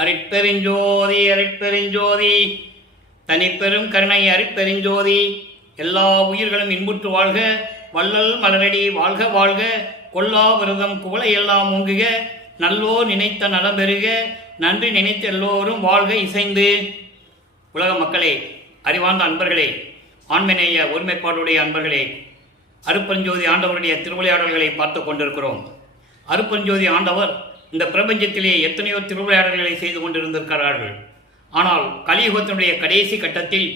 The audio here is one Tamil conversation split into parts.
அருட்பெருஞ்சோதி அருட்பெருஞ்சோதி தனிப்பெரும் கருணை அருட்பெருஞ்சோதி. எல்லா உயிர்களும் இன்புற்று வாழ்க, வள்ளல் மலரடி வாழ்க வாழ்க, கொல்லா விரதம் குவளை எல்லாம் ஓங்குக, நல்லோ நினைத்த நலம் பெறுக, நன்றி நினைத்த எல்லோரும் வாழ்க இசைந்து. உலக மக்களே, அறிவார்ந்த அன்பர்களே, ஆண்மநேய ஒருமைப்பாடுடைய அன்பர்களே, அருட்பெருஞ்சோதி ஆண்டவருடைய திருவிளையாடல்களை பார்த்து கொண்டிருக்கிறோம். அருட்பெருஞ்சோதி ஆண்டவர் இந்த பிரபஞ்சத்திலே எத்தனையோ திருவிளையாடல்களை செய்து கொண்டிருந்திருக்கிறார்கள். ஆனால் கலியுகத்தினுடைய கடைசி கட்டத்தில்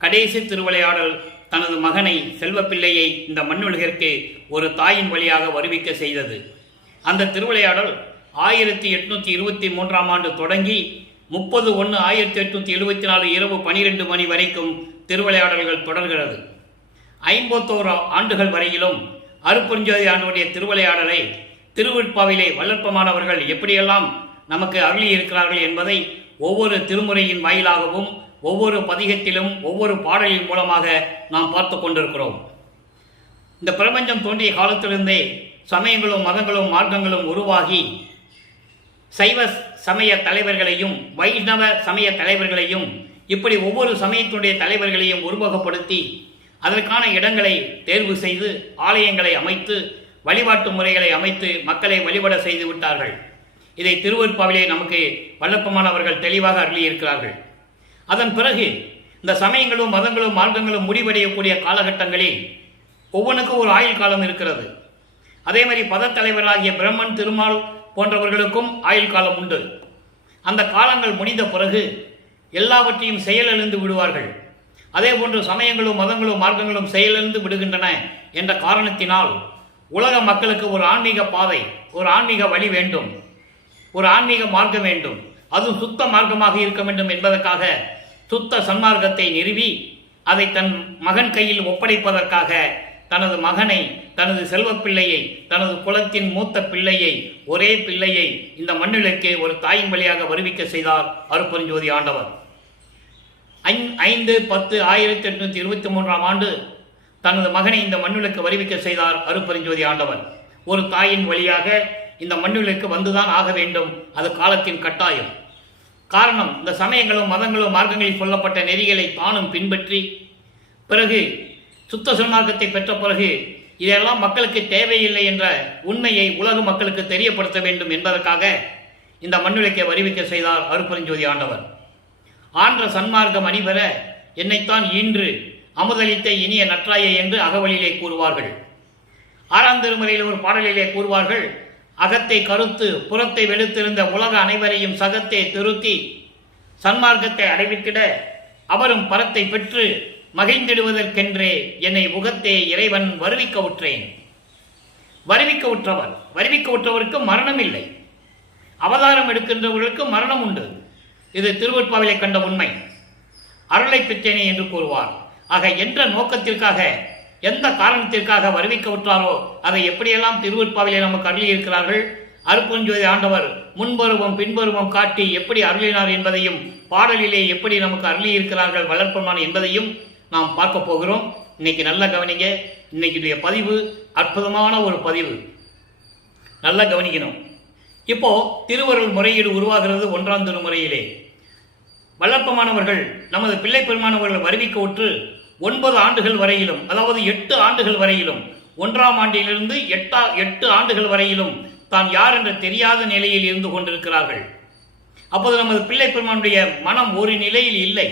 கடைசி திருவிளையாடல் தனது மகனை செல்வப்பிள்ளையை இந்த மண்ணுலகிற்கு ஒரு தாயின் வழியாக வருவிக்க செய்தது. அந்த திருவிளையாடல் 1823 ஆண்டு தொடங்கி 30/1/1874 இரவு 12 மணி வரைக்கும் திருவிளையாடல்கள் தொடர்கிறது. 51 ஆண்டுகள் வரையிலும் அருட்பெருஞ்சோதி ஆண்டவருடைய திருவிளையாடலை திருவிற்பாவிலே வல்லற்பமானவர்கள் எப்படியெல்லாம் நமக்கு அருளி இருக்கிறார்கள் என்பதை ஒவ்வொரு திருமுறையின் வாயிலாகவும் ஒவ்வொரு பதிகத்திலும் ஒவ்வொரு பாடலின் மூலமாக நாம் பார்த்து கொண்டிருக்கிறோம். இந்த பிரபஞ்சம் தோன்றிய காலத்திலிருந்தே சமயங்களும் மதங்களும் மார்க்கங்களும் உருவாகி சைவ சமய தலைவர்களையும் வைஷ்ணவ சமய தலைவர்களையும் இப்படி ஒவ்வொரு சமயத்தினுடைய தலைவர்களையும் உருவகப்படுத்தி அதற்கான இடங்களை தேர்வு செய்து ஆலயங்களை அமைத்து வழிபாட்டு முறைகளை அமைத்து மக்களை வழிபட செய்து விட்டார்கள். இதை திருவருட்பாவிலே நமக்கு வல்லப்பமானவர்கள் தெளிவாக அருளியிருக்கிறார்கள். அதன் பிறகு இந்த சமயங்களும் மதங்களும் மார்க்கங்களும் முடிவடையக்கூடிய காலகட்டங்களில் ஒவ்வொன்றுக்கும் ஒரு ஆயுள் காலம் இருக்கிறது. அதே மாதிரி பதத்தலைவர்களாகிய பிரம்மன், திருமால் போன்றவர்களுக்கும் ஆயுள் காலம் உண்டு. அந்த காலங்கள் முடிந்த பிறகு எல்லாவற்றையும் செயலிழந்து விடுவார்கள். அதே போன்று சமயங்களும் மதங்களும் மார்க்கங்களும் செயலிழந்து விடுகின்றன என்ற காரணத்தினால் உலக மக்களுக்கு ஒரு ஆன்மீக பாதை, ஒரு ஆன்மீக வழி வேண்டும், ஒரு ஆன்மீக மார்க்கம் வேண்டும், அதுவும் சுத்த மார்க்கமாக இருக்க வேண்டும் என்பதற்காக சுத்த சன்மார்க்கத்தை நிறுவி அதை தன் மகன் கையில் ஒப்படைப்பதற்காக தனது மகனை, தனது செல்வப்பிள்ளையை, தனது குலத்தின் மூத்த பிள்ளையை, ஒரே பிள்ளையை இந்த மண்ணிலுக்கு ஒரு தாயின் வழியாக வருவிக்க செய்தார் அருட்பெருஞ்சோதி ஆண்டவர். 5/10/1823 ஆண்டு தனது மகனை இந்த மண்ணுலுக்கு வருவிக்க செய்தார் அருட்பெருஞ்சோதி ஆண்டவர். ஒரு தாயின் வழியாக இந்த மண்ணுலுக்கு வந்துதான் ஆக வேண்டும், அது காலத்தின் கட்டாயம். காரணம், இந்த சமயங்களும் மதங்களும் மார்க்கங்களில் சொல்லப்பட்ட நெறிகளை தானும் பின்பற்றி பிறகு சுத்த சன்மார்க்கத்தை பெற்ற பிறகு இதெல்லாம் மக்களுக்கு தேவையில்லை என்ற உண்மையை உலக மக்களுக்கு தெரியப்படுத்த வேண்டும் என்பதற்காக இந்த மண்ணுலுக்கை வருவிக்க செய்தார் அருட்பெருஞ்சோதி ஆண்டவர். ஆன்ற சன்மார்க்கம் அணிபெற என்னைத்தான் ஈன்று அமுதளித்த இனிய நற்றாயை என்று அகவலிலே கூறுவார்கள். 6ஆம் திருமுறையில் ஒரு பாடலிலே கூறுவார்கள், அகத்தை கருத்து புறத்தை வெளுத்திருந்த உலக அனைவரையும் சகத்தை திருத்தி சன்மார்க்கத்தை அடைவித்திட அவரும் பரத்தை பெற்று மகிழ்ந்திடுவதற்கென்றே என்னை உகத்தே இறைவன் வருவிக்க உற்றேன். வருவிக்க உற்றவர், வருவிக்க உற்றவருக்கு மரணம் இல்லை. அவதாரம் எடுக்கின்றவர்களுக்கு மரணம் உண்டு. இது திருவருட்பாவிலே கண்ட உண்மை. அருளை பெற்றேனே என்று கூறுவார். ஆக என்ற நோக்கத்திற்காக, எந்த காரணத்திற்காக வருவிக்க விட்டாரோ அதை எப்படியெல்லாம் திருவருட்பாவிலே நமக்கு அருளி இருக்கிறார்கள். அருட்பெருஞ்சோதி ஆண்டவர் முன்பருவம் பின்பருவம் காட்டி எப்படி அருளினார் என்பதையும் பாடலிலே எப்படி நமக்கு அருளி இருக்கிறார்கள் வளர்ப்பமான என்பதையும் நாம் பார்க்க போகிறோம். இன்னைக்கு நல்ல கவனிங்க. இன்னைக்கு பதிவு அற்புதமான ஒரு பதிவு, நல்ல கவனிக்கணும். இப்போ திருவருள் முறையீடு உருவாகிறது 1ஆம் திருமுறையிலே. வல்லற்பமானவர்கள் நமது பிள்ளை பெருமானவர்கள் வருவிக்க உற்று 9 ஆண்டுகள் வரையிலும், அதாவது 8 ஆண்டுகள் வரையிலும், 1ஆம் ஆண்டிலிருந்து 8 ஆண்டுகள் வரையிலும் தான் யார் என்ற தெரியாத நிலையில் இருந்து கொண்டிருக்கிறார்கள். அப்போது நமது பிள்ளை பெருமானுடைய மனம் ஒரு நிலையில் இல்லை.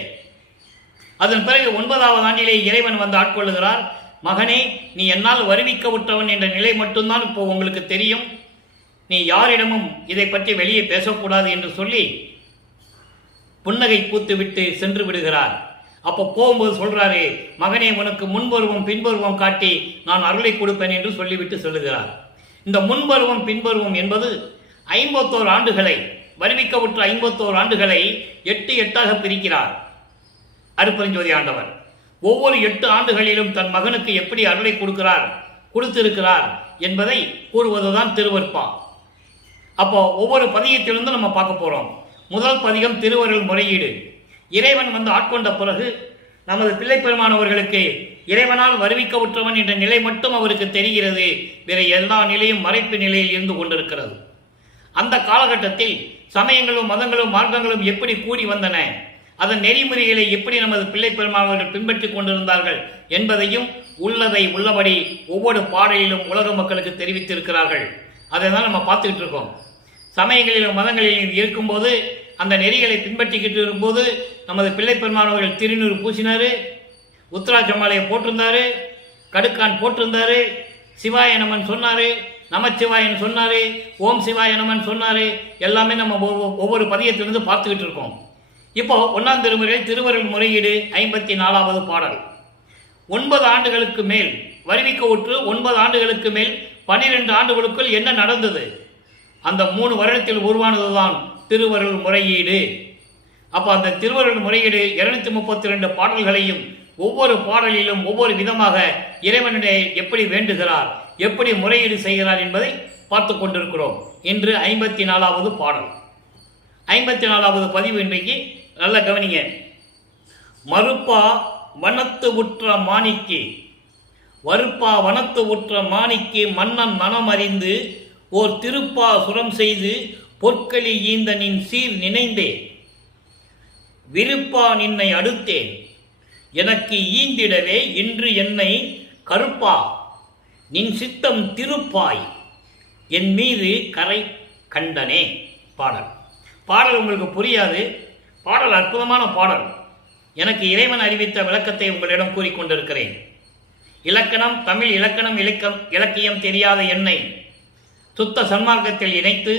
அதன் பிறகு 9ஆவது ஆண்டிலே இறைவன் வந்து ஆட்கொள்ளுகிறார். மகனே, நீ என்னால் வருவிக்க விட்டவன் என்ற நிலை மட்டும்தான் இப்போ உங்களுக்கு தெரியும். நீ யாரிடமும் இதை பற்றி வெளியே பேசக்கூடாது என்று சொல்லி புன்னகை பூத்துவிட்டு சென்று விடுகிறார். அப்போ போகும்போது சொல்றாரு, மகனே, உனக்கு முன்பருவம் பின்பருவம் காட்டி நான் அருளை கொடுப்பேன் என்று சொல்லிவிட்டு சொல்லுகிறார். இந்த முன்பருவம் பின்பருவம் என்பது 51 ஆண்டுகளை, வருவிக்க விட்ட 51 ஆண்டுகளை 8 பிரிக்கிறார் அருட்பெருஞ்சோதி ஆண்டவர். ஒவ்வொரு 8 ஆண்டுகளிலும் தன் மகனுக்கு எப்படி அருளை கொடுத்திருக்கிறார் என்பதை கூறுவதுதான் திருவருட்பா. அப்போ ஒவ்வொரு பதிகத்திலிருந்து நம்ம பார்க்க போறோம். முதல் பதிகம் திருவருள் முறையீடு. இறைவன் வந்து ஆட்கொண்ட பிறகு நமது பிள்ளை பெருமானவர்களுக்கு இறைவனால் வருவிக்க உற்றவன் என்ற நிலை மட்டும் அவருக்கு தெரிகிறது. வேற எல்லா நிலையும் மறைப்பு நிலையில் இருந்து கொண்டிருக்கிறது. அந்த காலகட்டத்தில் சமயங்களும் மதங்களும் மார்க்கங்களும் எப்படி கூடி வந்தன, அதன் நெறிமுறைகளை எப்படி நமது பிள்ளை பெருமானவர்கள் பின்பற்றி கொண்டிருந்தார்கள் என்பதையும் உள்ளதை உள்ளபடி ஒவ்வொரு பாடலிலும் உலக மக்களுக்கு தெரிவித்திருக்கிறார்கள். அதை தான் நம்ம பார்த்துக்கிட்டு இருக்கோம். சமயங்களிலும் மதங்களிலும் இருக்கும்போது அந்த நெறிகளை பின்பற்றிக்கிட்டு இருக்கும்போது நமது பிள்ளை பெருமானவர்கள் திருநூறு பூசினார், உத்ராட்ச மாலையை போட்டிருந்தாரு, கடுக்கான் போட்டிருந்தாரு, சிவாய நமன் சொன்னார், நமச்சிவாயன் சொன்னார், ஓம் சிவாய நமன் சொன்னார். எல்லாமே நம்ம ஒவ்வொரு பதியத்திலிருந்து பார்த்துக்கிட்டு இருக்கோம். இப்போ 1ஆம் திருமுறை திருவருள் முறையீடு 54வது பாடல். 9 ஆண்டுகளுக்கு மேல் வருவிக்க உற்று 9 ஆண்டுகளுக்கு மேல் 12 ஆண்டுகளுக்குள் என்ன நடந்தது? அந்த 3 வருடத்தில் உருவானதுதான் திருவருள் முறையீடு. அப்போ அந்த திருவருள் முறையீடு 232 பாடல்களையும் ஒவ்வொரு பாடலிலும் ஒவ்வொரு விதமாக இறைவனை எப்படி வேண்டுகிறார், எப்படி முறையீடு செய்கிறார் என்பதை பார்த்து கொண்டிருக்கிறோம். இன்று 54வது பாடல், 54வது பதிவு. இன்றைக்கு நல்ல கவனிங்க. மறுப்பா வனத்து உற்ற மாணிக்கு, வறுப்பா வனத்து உற்ற மாணிக்கு மன்னன் மனமறிந்து ஓர் திருப்பா சுரம் செய்து பொற்களி ஈந்த நின் சீர் நினைந்தே விருப்பா நின்னை அடுத்தேன் எனக்கு ஈந்திடவே இன்று என்னை கருப்பா நின் சித்தம் திருப்பாய் என் மீது கரை கண்டனே. பாடல் உங்களுக்கு புரியாது. பாடல் அற்புதமான பாடல். எனக்கு இறைவன் அறிவித்த விளக்கத்தை உங்களிடம் கூறிக்கொண்டிருக்கிறேன். இலக்கணம், தமிழ் இலக்கணம், இலக்கியம் தெரியாத என்னை சுத்த சன்மார்க்கத்தில் இணைத்து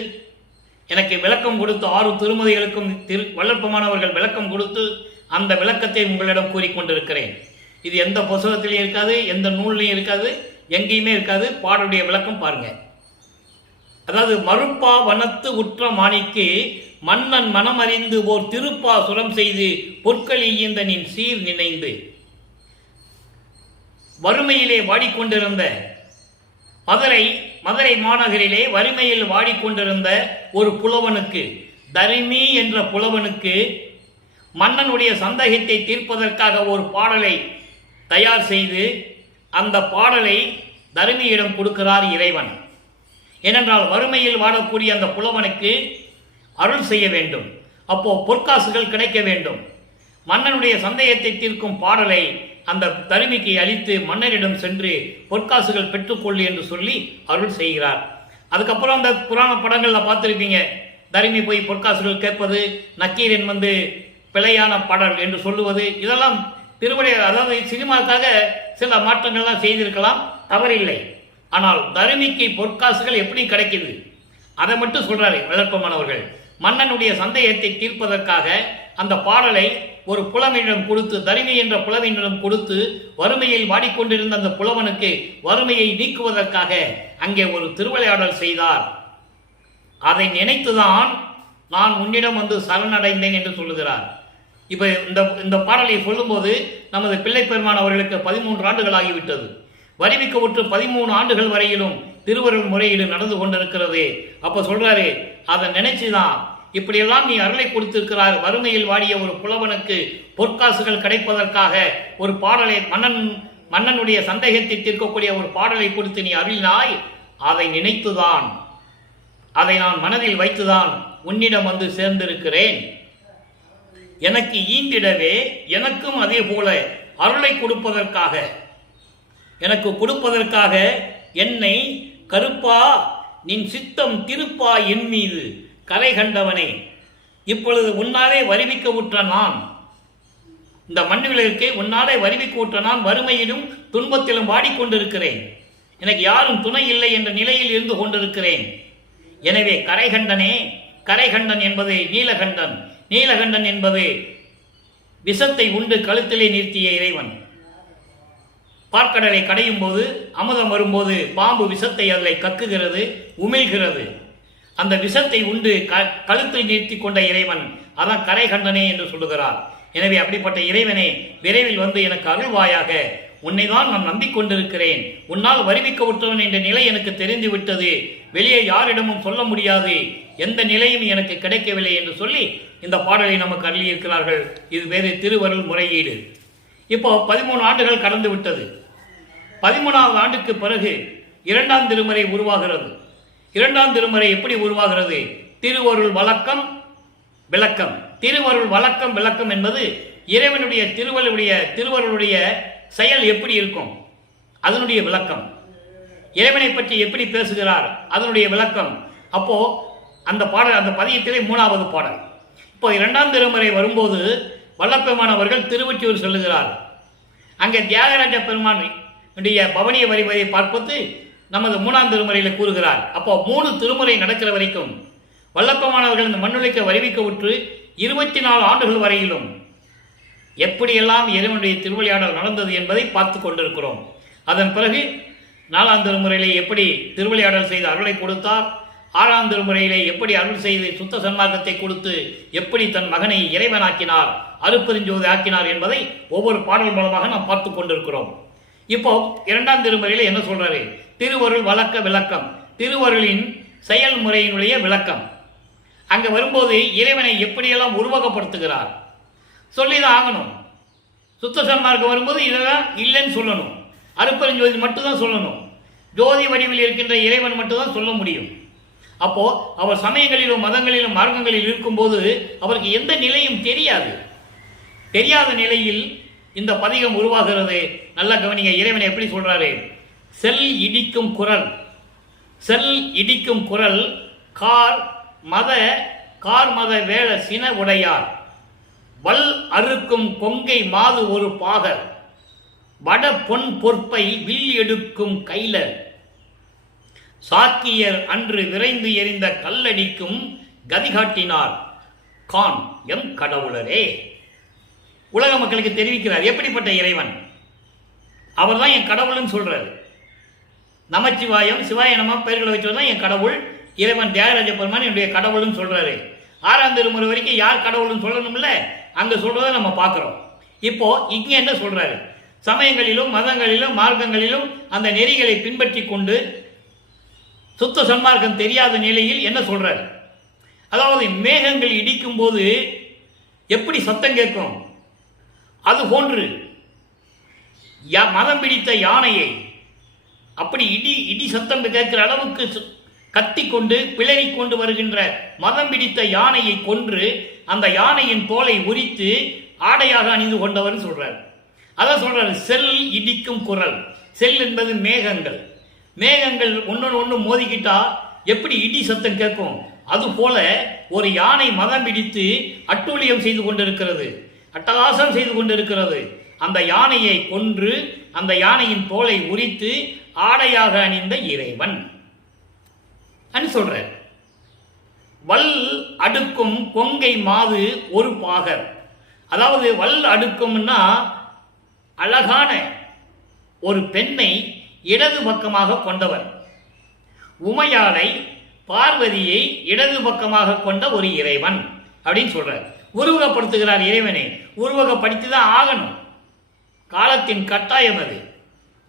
எனக்கு விளக்கம் கொடுத்து 6 திருமதிகளுக்கும் வள்ளற்பமானவர்கள் விளக்கம் கொடுத்து அந்த விளக்கத்தை உங்களிடம் கூறிக்கொண்டிருக்கிறேன். இது எந்த புத்தகத்திலையும் இருக்காது, எந்த நூல்லையும் இருக்காது, எங்கேயுமே இருக்காது. பாடலுடைய விளக்கம் பாருங்க. அதாவது மறுப்பா வனத்து உற்ற மாணிக்கு மன்னன் மனமறிந்து ஓர் திருப்பா சுரம் செய்து பொற்களி ஈந்த நின் சீர் நினைந்து. வறுமையிலே வாடிக்கொண்டிருந்த மதுரை மாநகரிலே வறுமையில் வாடிக்கொண்டிருந்த ஒரு புலவனுக்கு, தரிமி என்ற புலவனுக்கு மன்னனுடைய சந்தேகத்தை தீர்ப்பதற்காக ஒரு பாடலை தயார் செய்து அந்த பாடலை தரிமியிடம் கொடுக்கிறார் இறைவன். ஏனென்றால் வறுமையில் வாழக்கூடிய அந்த புலவனுக்கு அருள் செய்ய வேண்டும். அப்போ பொற்காசுகள் கிடைக்க வேண்டும். மன்னனுடைய சந்தேகத்தை தீர்க்கும் பாடலை அந்த தருமிக்கு அளித்து மன்னரிடம் சென்று பொற்காசுகள் பெற்றுக்கொள்ளு என்று சொல்லி அருள் செய்கிறார். அதுக்கப்புறம் அந்த புராண படங்கள்ல பார்த்துருப்பீங்க. தருமி போய் பொற்காசுகள் கேட்பது, நக்கீரன் பிழையான பாடல் என்று சொல்லுவது, இதெல்லாம் திருவிழை, அதாவது சினிமாக்காக சில மாற்றங்கள்லாம் செய்திருக்கலாம், தவறில்லை. ஆனால் தருமிக்கு பொற்காசுகள் எப்படி கிடைக்குது அதை மட்டும் சொல்றாரு வளர்ப்பமானவர்கள். மன்னனுடைய சந்தேகத்தை தீர்ப்பதற்காக அந்த பாடலை ஒரு புலவனிடம் கொடுத்து, தருமி என்ற புலவனிடம் கொடுத்து, வறுமையில் வாடிக்கொண்டிருந்த அந்த புலவனுக்கு வறுமையை நீக்குவதற்காக அங்கே ஒரு திருவிளையாடல் செய்தார். அதை நினைத்துதான் நான் உன்னிடம் சரணடைந்தேன் என்று சொல்லுகிறார். இப்ப இந்த பாடலை சொல்லும்போது நமது பிள்ளை பெருமான் அவர்களுக்கு 13 ஆண்டுகள் ஆகிவிட்டது. வருவிக்க உற்று 13 ஆண்டுகள் வரையிலும் திருவருள் முறையீடு நடந்து கொண்டிருக்கிறது. அப்ப சொல்றாரு, அதை நினைச்சுதான் இப்படியெல்லாம் நீ அருளை கொடுத்திருக்கிறார். வறுமையில் வாடிய ஒரு புலவனுக்கு பொற்காசுகள் கிடைப்பதற்காக ஒரு பாடலை, மன்னனுடைய சந்தேகத்தை தீர்க்கக்கூடிய ஒரு பாடலை கொடுத்து நீ அருளினாய். அதை நினைத்துதான், அதை நான் மனதில் வைத்துதான் உன்னிடம் சேர்ந்திருக்கிறேன். எனக்கு ஈந்திடவே எனக்கும் அதே போல அருளை கொடுப்பதற்காக, எனக்கு கொடுப்பதற்காக என்னை கருப்பா நின் சித்தம் திருப்பா என் மீது கரை கண்டவனே. இப்பொழுது உன்னாலே வருவிக்க உற்ற நான், இந்த மண்ணுகளுக்கு உன்னாலே வருவிக்க உற்ற நான் வறுமையிலும் துன்பத்திலும் வாடிக்கொண்டிருக்கிறேன். எனக்கு யாரும் துணை இல்லை என்ற நிலையில் இருந்து கொண்டிருக்கிறேன். எனவே கரைகண்டனே, கரைகண்டன் என்பது நீலகண்டன், நீலகண்டன் என்பது விஷத்தை உண்டு கழுத்திலே நிறுத்திய இறைவன். பார்க்கடலை கடையும் போது, அமுதம் வரும்போது பாம்பு விஷத்தை அதில் கக்குகிறது, உமிழ்கிறது. அந்த விஷத்தை உண்டு கழுத்தில் நிறுத்தி கொண்ட இறைவன், அதான் கரைகண்டனே என்று சொல்லுகிறார். எனவே அப்படிப்பட்ட இறைவனே, விரைவில் எனக்கு அருள்வாயாக. உன்னைதான் நான் நம்பிக்கொண்டிருக்கிறேன். உன்னால் வருவிக்க விட்டவன் என்ற நிலை எனக்கு தெரிந்து விட்டது. வெளியே யாரிடமும் சொல்ல முடியாது. எந்த நிலையும் எனக்கு கிடைக்கவில்லை என்று சொல்லி இந்த பாடலை நமக்கு அருளியிருக்கிறார்கள். இது வேறு திருவருள் முறையீடு. இப்போ 13 ஆண்டுகள் கடந்து விட்டது. 13வது ஆண்டுக்கு பிறகு 2ஆம் திருமுறை உருவாகிறது. இரண்டாம் திருமுறை எப்படி உருவாகிறது? திருவருள் வழக்கம் விளக்கம். திருவருள் வழக்கம் விளக்கம் என்பது இறைவனுடைய திருவருளுடைய செயல் எப்படி இருக்கும் அதனுடைய விளக்கம். இறைவனை பற்றி எப்படி பேசுகிறார் அதனுடைய விளக்கம். அப்போ அந்த பதியத்திலே 3வது பாடல். இப்போ இரண்டாம் திருமுறை வரும்போது வல்லப்பெருமான் அவர்கள் திருவொற்றியூர் சொல்லுகிறார். அங்கே தியாகராஜ பெருமானுடைய பவனிய வரிவதை பார்ப்பது நமது 3ஆம் திருமுறையில் கூறுகிறார். அப்போ 3 திருமுறை நடக்கிற வரைக்கும் வல்லப்பெருமான் அவர்கள் இந்த மண்ணுலைக்கு வருவிக்க உற்று 24 ஆண்டுகள் வரையிலும் எப்படியெல்லாம் இறைவனுடைய திருவிளையாடல் நடந்தது என்பதை பார்த்து கொண்டிருக்கிறோம். அதன் பிறகு 4ஆம் திருமுறையிலே எப்படி திருவிளையாடல் செய்து அருளை கொடுத்தார், 6ஆம் திருமுறையிலே எப்படி அருள் செய்து சுத்த சன்மார்க்கத்தை கொடுத்து எப்படி தன் மகனை இறைவனாக்கினார், அருப்பெருஞ்சோதி ஆக்கினார் என்பதை ஒவ்வொரு பாடல் மூலமாக நாம் பார்த்து கொண்டிருக்கிறோம். இப்போ 2ஆம் திருமுறையில என்ன சொல்றாரு? திருவருள் வழக்க விளக்கம், திருவருளின் செயல்முறையினுடைய விளக்கம். அங்க வரும்போது இறைவனை எப்படியெல்லாம் உருவகப்படுத்துகிறார் சொல்லிதான் ஆகணும். சுத்த சன்மார்க்கம் வரும்போது இதெல்லாம் இல்லைன்னு சொல்லணும். அருப்பெருஞ்சோதி மட்டும்தான் சொல்லணும். ஜோதி வடிவில் இருக்கின்ற இறைவன் மட்டும்தான் சொல்ல முடியும். அப்போ அவர் சமயங்களிலும் மதங்களிலும் மார்க்கங்களில் இருக்கும்போது அவருக்கு எந்த நிலையும் தெரியாத நிலையில் இந்த பதிகம் உருவாகிறது. நல்ல கவனிங்க, இறைவனை எப்படி சொல்றாரு? செல் இடிக்கும் குரல் கார் மத வேள சின உடையார் வல் அறுக்கும் கொங்கை மாது ஒரு பாகர் வட பொன் பொற்பை வில் எடுக்கும் கைலர் சாக்கியர் அன்று விரைந்து எறிந்த கல்லடிக்கும் கதி காட்டினார் கான் எம் கடவுளரே. உலக மக்களுக்கு தெரிவிக்கிறார் எப்படிப்பட்ட இறைவன். அவர் தான் என் கடவுள்னு சொல்றாரு. நமச்சிவாயம் சிவாய நம பெயர்களை வச்சுதான் என் கடவுள். இறைவன் தியாகராஜ பெருமான் என்னுடைய கடவுள்னு சொல்றாரு. 6ஆம் திருமுறை வரைக்கும் யார் கடவுள்னு சொல்லணும்ல, அங்க சொல்றதை நம்ம பார்க்கிறோம். இப்போ இங்க என்ன சொல்றாரு? சமயங்களிலும் மதங்களிலும் மார்க்கங்களிலும் அந்த நெறிகளை பின்பற்றி கொண்டு சுத்த சன்மார்க்கம் தெரியாத நிலையில் என்ன சொல்றாரு? அதாவது மேகங்கள் இடிக்கும் போது எப்படி சத்தம் கேட்கும் அது போன்று மதம் பிடித்த யானையை அப்படி இடி சத்தம் கேட்கிற அளவுக்கு கத்தி கொண்டு பிளறி கொண்டு வருகின்ற மதம் பிடித்த யானையை கொன்று அந்த யானையின் தோலை உரித்து ஆடையாக அணிந்து கொண்டவர் சொல்றார். அதான் சொல்றாரு செல் இடிக்கும் குரல். செல் என்பது மேகங்கள் ஒன்று மோதிக்கிட்டா எப்படி இடி சத்தம் கேட்கும் அது போல ஒரு யானை மதம் பிடித்து அட்டூழியம் செய்து கொண்டிருக்கிறது, அட்டகாசம் செய்து கொண்டிருக்கிறது. அந்த யானையை கொன்று அந்த யானையின் தோலை உரித்து ஆடையாக அணிந்த இறைவன் சொல்ற. வல் அடுக்கும் கொங்கை மாது ஒரு பாகர். அதாவது வல் அடுக்கும்னா அழகான ஒரு பெண்ணை இடது பக்கமாக கொண்டவர். உமையாளை பார்வதியை இடது பக்கமாக கொண்ட ஒரு இறைவன் அப்படின்னு சொல்றார். உருவகப்படுத்துகிறார் இறைவனை. உருவகப்படுத்திதான் ஆகணும், காலத்தின் கட்டாயம் அது.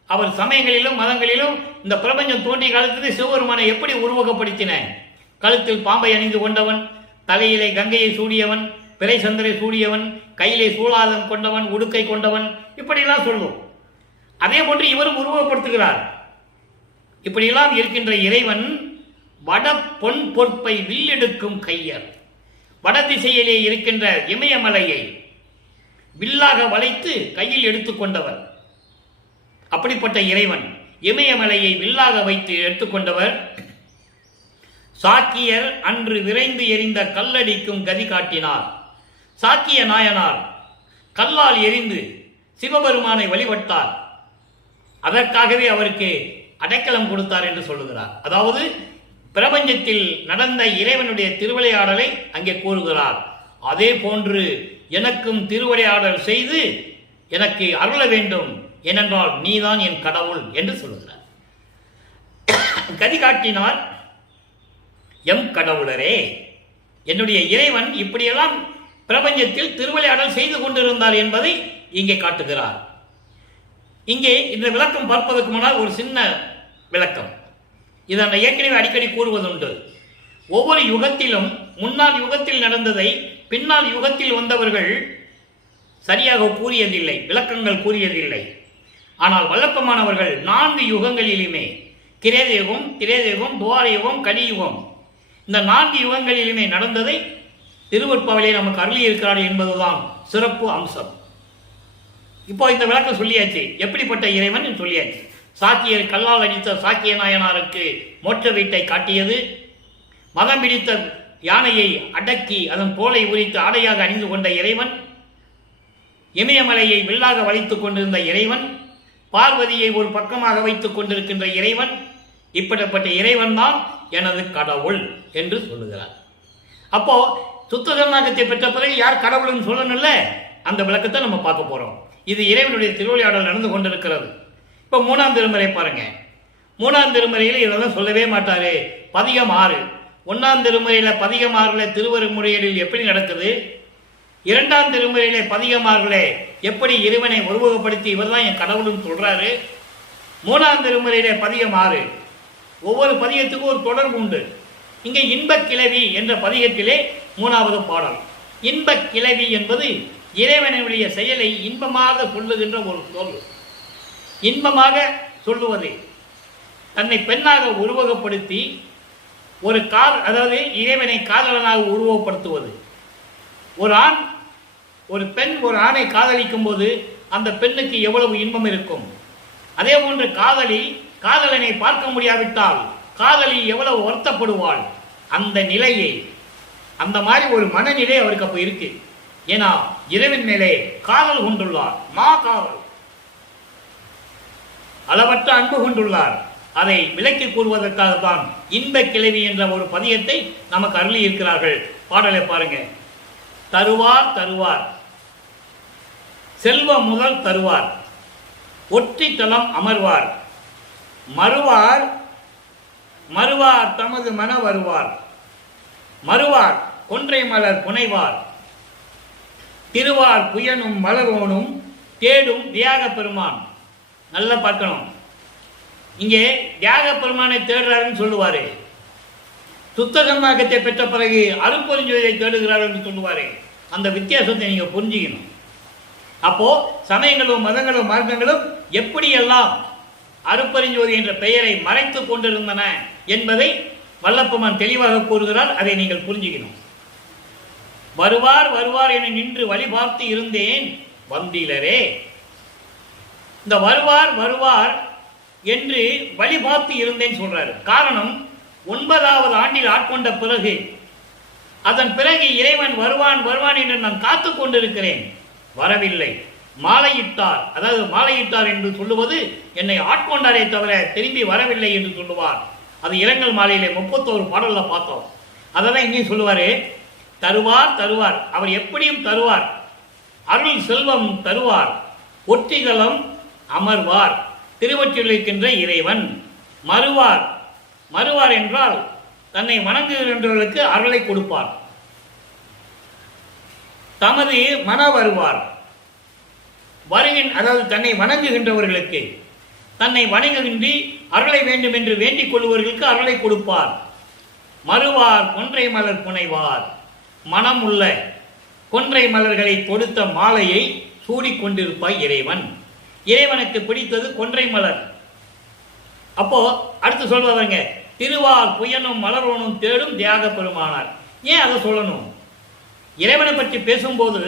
அவர் சமயங்களிலும் மதங்களிலும் இந்த பிரபஞ்சம் தோன்றிய காலத்திலே சிவபெருமானை எப்படி உருவகப்படுத்தின? கழுத்தில் பாம்பை அணிந்து கொண்டவன், தலையிலே கங்கையை சூடியவன், பிறை சந்திரை சூடியவன், கையிலே சூலாதம் கொண்டவன், உடுக்கை கொண்டவன், இப்படியெல்லாம் சொல்லும். அதே போன்று இவரும் உருவகப்படுத்துகிறார். இப்படியெல்லாம் இருக்கின்ற இறைவன் வட பொன் பொற்பை வில்லெடுக்கும் கையர். வட திசையிலே இருக்கின்ற இமயமலையை வில்லாக வளைத்து கையில் எடுத்துக்கொண்டவர். அப்படிப்பட்ட இறைவன் இமயமலையை வில்லாக வைத்து எடுத்துக்கொண்டவர். சாக்கியர் அன்று விரைந்து எரிந்த கல்லடிக்கும் கதி காட்டினார். சாக்கிய நாயனார் கல்லால் எரிந்து சிவபெருமானை வழிபட்டார். அதற்காகவே அவருக்கு அடைக்கலம் கொடுத்தார் என்று சொல்லுகிறார். அதாவது பிரபஞ்சத்தில் நடந்த இறைவனுடைய திருவிளையாடலை அங்கே கூறுகிறார். அதே போன்று எனக்கும் திருவிளையாடல் செய்து எனக்கு அருள வேண்டும், ஏனென்றால் நீதான் என் கடவுள் என்று சொல்லுகிறார். கதி காட்டினார் எம் கடவுளரே. என்னுடைய இறைவன் இப்படியெல்லாம் பிரபஞ்சத்தில் திருவிளையாடல் செய்து கொண்டிருந்தார் என்பதை இங்கே காட்டுகிறார். இங்கே இந்த விளக்கம் பார்ப்பதற்கு முன்னால் ஒரு சின்ன விளக்கம். இதை நான் ஏற்கனவே அடிக்கடி கூறுவதுண்டு. ஒவ்வொரு யுகத்திலும் முன்னால் யுகத்தில் நடந்ததை பின்னால் யுகத்தில் வந்தவர்கள் சரியாக கூறியதில்லை, விளக்கங்கள் கூறியதில்லை. ஆனால் வல்லப்பமானவர்கள் 4 யுகங்களிலுமே கிரேதயுகம், திரேதயுகம், துவாரயுகம், கலியுகம், இந்த 4 யுகங்களிலுமே நடந்ததை திருவருட்பாவிலே நமக்கு அருளி இருக்கிறார் என்பதுதான் சிறப்பு அம்சம். இப்போ இந்த விளக்கம் சொல்லியாச்சு. எப்படிப்பட்ட இறைவன் சொல்லியாச்சு. சாக்கியர் கல்லால் அடித்த சாக்கிய நாயனாருக்கு மோட்ச வீட்டை காட்டியது, மதம் பிடித்த யானையை அடக்கி அதன் தோலை உரித்து ஆடையாக அணிந்து கொண்ட இறைவன், இமயமலையை வில்லாக வளைத்துக் கொண்டிருந்த இறைவன், பார்வதியை ஒரு பக்கமாக வைத்துக் கொண்டிருக்கின்ற இறைவன், இப்படிப்பட்ட இறைவன் தான் எனது கடவுள் என்று சொல்லுகிறார். அப்போ சுத்த சரணாகத்தை பெற்ற பிறகு யார் கடவுள்னு சொல்லணும்ல, அந்த விளக்கத்தை நம்ம பார்க்க போறோம். இது இறைவனுடைய திருவிளையாடல் நடந்து கொண்டிருக்கிறது. இப்போ 3ஆம் திருமுறை பாருங்க. 3ஆம் திருமுறையில் இதெல்லாம் சொல்லவே மாட்டாரு. பதிகம் 6. 1ஆம் திருமுறையில பதிகம் 6ல திருவருமுறையீடில் எப்படி நடக்குது, 2ஆம் திருமுறையில பதிகம் 6ல எப்படி இறைவனை உருவகப்படுத்தி இவர் தான் என் கடவுள்னு சொல்றாரு. 3ஆம் திருமுறையில பதிகம் 6. ஒவ்வொரு பதிகத்துக்கும் ஒரு தொடர்பு உண்டு. இங்கே இன்பக் கிளவி என்ற பதிகத்திலே 3வது பாடல். இன்பக் கிளவி என்பது இறைவனுடைய செயலை இன்பமாக சொல்லுகின்ற ஒரு சொல். இன்பமாக சொல்லுவது, தன்னை பெண்ணாக உருவகப்படுத்தி ஒரு அதாவது இறைவனை காதலனாக உருவகப்படுத்துவது. ஒரு ஆண் ஒரு பெண் ஒரு ஆணை காதலிக்கும் போது அந்த பெண்ணுக்கு எவ்வளவு இன்பம் இருக்கும். அதே போன்று காதலனை பார்க்க முடியாவிட்டால் காதலி எவ்வளவு வருத்தப்படுவாள். அந்த நிலையை, அந்த மாதிரி ஒரு மனநிலை அவருக்கு அப்போ இருக்கு. ஏன்னா இறைவன் மேலே காதல் கொண்டுள்ளார், காதல், அளவற்ற அன்பு கொண்டுள்ளார். அதை விளக்கி கூறுவதற்காகத்தான் இன்ப கிளவி என்ற ஒரு பதியத்தை நமக்கு அருளி இருக்கிறார்கள். பாடலை பாருங்க. தருவார் தருவார் செல்வ முதல் தருவார், ஒற்றி தலம் அமர்வார், மறுவார் மறுவார் தமது மன வருவார், மறுவார் கொன்றை மலர் புனைவார், திருவார் புயனும் மலரோனும் தேடும் தியாக பெருமான். நல்லா பார்க்கணும். இங்கே தியாக பெருமானை தேடுறாருன்னு சொல்லுவாரு. சுத்த சன்மார்க்கத்தை பெற்ற பிறகு அருட்பெருஞ்சோதியை தேடுகிறார் என்று சொல்லுவாரு. அந்த வித்தியாசத்தை நீங்க புரிஞ்சுக்கணும். அப்போ சமயங்களும் மதங்களும் மார்க்கங்களும் எப்படியெல்லாம் அருட்பெருஞ்சோதி என்ற பெயரை மறைத்துக் கொண்டிருந்தன என்பதை வல்லப்பெருமான் தெளிவாக கூறுகிறார். அதை நீங்கள் புரிஞ்சுக்கணும். வருவார் வருவார் என நின்று வழி பார்த்து இருந்தேன் வந்தீலரே. இந்த வருவார் வருவார் என்று வழி பார்த்து இருந்தேன் சொல்றாரு. காரணம், 9வது ஆண்டில் ஆட்கொண்ட பிறகு, அதன் பிறகு இறைவன் வருவான் வருவான் என்று நான் காத்து கொண்டிருக்கிறேன், வரவில்லை. மாலையிட்டார், அதாவது மாலையிட்டார் என்று சொல்லுவது என்னை ஆட்கொண்டாரே தவிர திரும்பி வரவில்லை என்று சொல்லுவார். அது இரங்கல் மாலையிலே 31 பாடல்ல பார்த்தோம். அதான் இங்கேயும் சொல்லுவாரு, தருவார் தருவார், அவர் எப்படியும் தருவார், அருள் செல்வம் தருவார், ஒற்றிகளம் அமர்வார், திருவொற்றில் இருக்கின்ற இறைவன். மறுவார், மறுவார் என்றால் தன்னை வணங்குகின்றவர்களுக்கு அருளை கொடுப்பார். தமது மன வருவார், அதாவது தன்னை வணங்குகின்றவர்களுக்கு, தன்னை வணங்குகின்றி அருளை வேண்டும் என்று வேண்டிக் கொள்பவர்களுக்கு அருளை கொடுப்பார். மறுவார் கொன்றை மலர் புனைவார், மனம் உள்ள கொன்றை மலர்களை தொடுத்த மாலையை சூடிக்கொண்டிருப்பாய் இறைவன். இறைவனுக்கு பிடித்தது கொன்றை மலர். அப்போ அடுத்து சொல்றவங்க, திருவார் புயனும் மலரோனும் தேடும் தியாக பெருமானார். ஏன் அதை சொல்லணும்? இறைவனை பற்றி பேசும்போது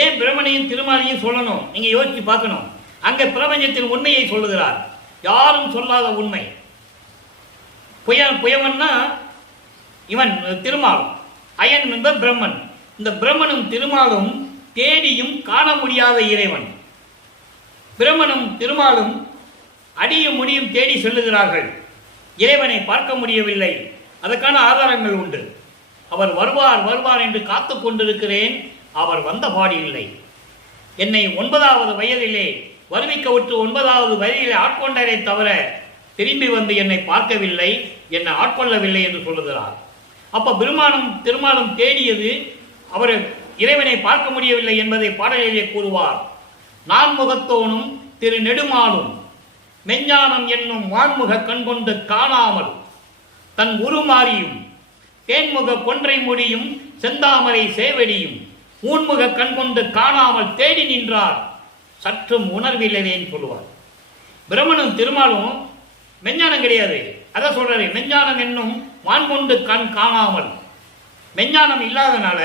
ஏன் பிரமனையும் திருமாலையும் சொல்லணும்? நீங்க யோசிச்சு பார்க்கணும். அங்க பிரபஞ்சத்தின் உண்மையை சொல்லுகிறார், யாரும் சொல்லாத உண்மை. புயவன்னா இவன் திருமால், அயன் என்பது பிரம்மன். இந்த பிரம்மனும் திருமாலும் தேடியும் காண முடியாத இறைவன். பிரம்மனும் திருமாலும் அடியும் முடியும் தேடி செல்லுகிறார்கள், இறைவனை பார்க்க முடியவில்லை. அதற்கான ஆதாரங்கள் உண்டு. அவர் வருவார் வருவார் என்று காத்து கொண்டிருக்கிறேன், அவர் வந்த பாடி இல்லை. என்னை 9வது வயதிலே வருவிக்க விட்டு 9வது வயதிலே ஆட்கொண்டாரே தவிர திரும்பி வந்து என்னை பார்க்கவில்லை, என்னை ஆட்கொள்ளவில்லை என்று சொல்லுகிறார். அப்ப பிரம்மானும் திருமாலும் தேடியது அவர் இறைவனை பார்க்க முடியவில்லை என்பதை பாடலிலே கூறுவார். நான்முகத்தோனும் திரு நெடுமாலும் மெஞ்ஞானம் என்னும் வான்முக கண்கொண்டு காணாமல் தன் உருமாறியும் தேன்முக கொன்றை முடியும் செந்தாமரை சேவடியும் ஊன்முக கண்கொண்டு காணாமல் தேடி நின்றார், சற்றும் உணர்வில்லைன்னு சொல்லுவார். பிரம்மனும் திருமாலும் மெஞ்ஞானம் கிடையாது. அதான் சொல்றாரு, மெஞ்ஞானம் என்னும் வான்கொண்டு கண் காணாமல். மெஞ்ஞானம் இல்லாதனால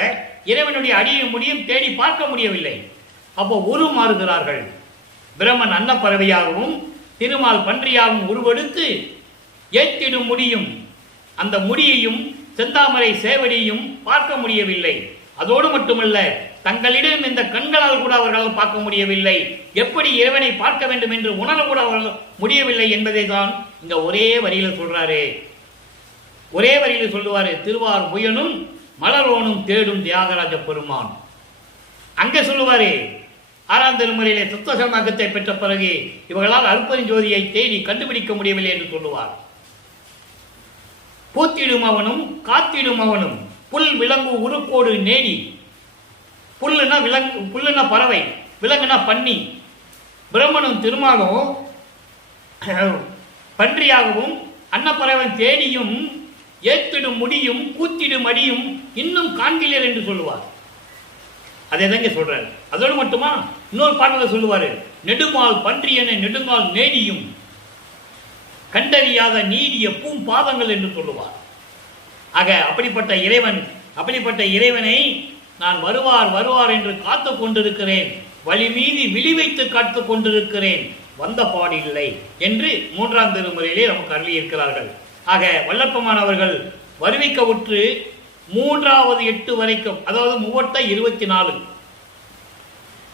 இறைவனுடைய அடியும் முடியும் தேடி பார்க்க முடியவில்லை. அப்போ உருமாறுகிறார்கள். பிரம்மன் அன்னப்பறவையாகவும் திருமால் பன்றியாகவும் உருவெடுத்து ஏற்றிடும் முடியும், அந்த முடியையும் செந்தாமரை சேவடியும் பார்க்க முடியவில்லை. அதோடு மட்டுமல்ல, தங்களிடம் இந்த கண்களால் கூட அவர்களால் பார்க்க முடியவில்லை. எப்படி இறைவனை பார்க்க வேண்டும் என்று உணர கூட அவர்கள் முடியவில்லை என்பதை தான் இங்க ஒரே வரியில சொல்றாரு. ஒரே வரியில சொல்லுவாரு, திருவார் புயனும் மலரோனும் தேடும் தியாகராஜ பெருமான். அங்க சொல்லுவாரு, 6ஆம் திருமுறையிலே சுத்தசமாகத்தை பெற்ற பிறகு இவர்களால் அருட்பெருஞ்சோதியை தேடி கண்டுபிடிக்க முடியவில்லை என்று சொல்லுவார். பூத்திடும் அவனும் காத்திடும் அவனும் புல் விலங்கு உருக்கோடு நேடி. புல்லுனா விலங்கு, புல்லுனா பறவை, விலங்குனா பன்னி. பிரம்மனும் திருமாலும் பன்றியாகவும் அன்னப்பறவை தேடியும் ஏத்திடும் முடியும் கூத்திடும் அடியும் இன்னும் காண்கிறீர் என்று சொல்லுவார். அதே தாங்க சொல்றாரு. அதோடு மட்டுமா இன்னொரு பாடல சொல்லுவாரு, நெடுமால் பன்றியனை நெடுங்கால் நேடியும் கண்டறியாத நீடிய பூம்பாதங்கள் என்று சொல்லுவார். ஆக அப்படிப்பட்ட இறைவனை நான் வருவார் வருவார் என்று காத்து கொண்டிருக்கிறேன், வழி மீது விழி வைத்து காத்து கொண்டிருக்கிறேன், வந்த பாடில்லை என்று 3ஆம் திருமுறையிலே நமக்கு அருளி இருக்கிறார்கள். ஆக வல்லப்பெருமான் அவர்கள் வருவிக்க உற்று 3வது 8 வரைக்கும், அதாவது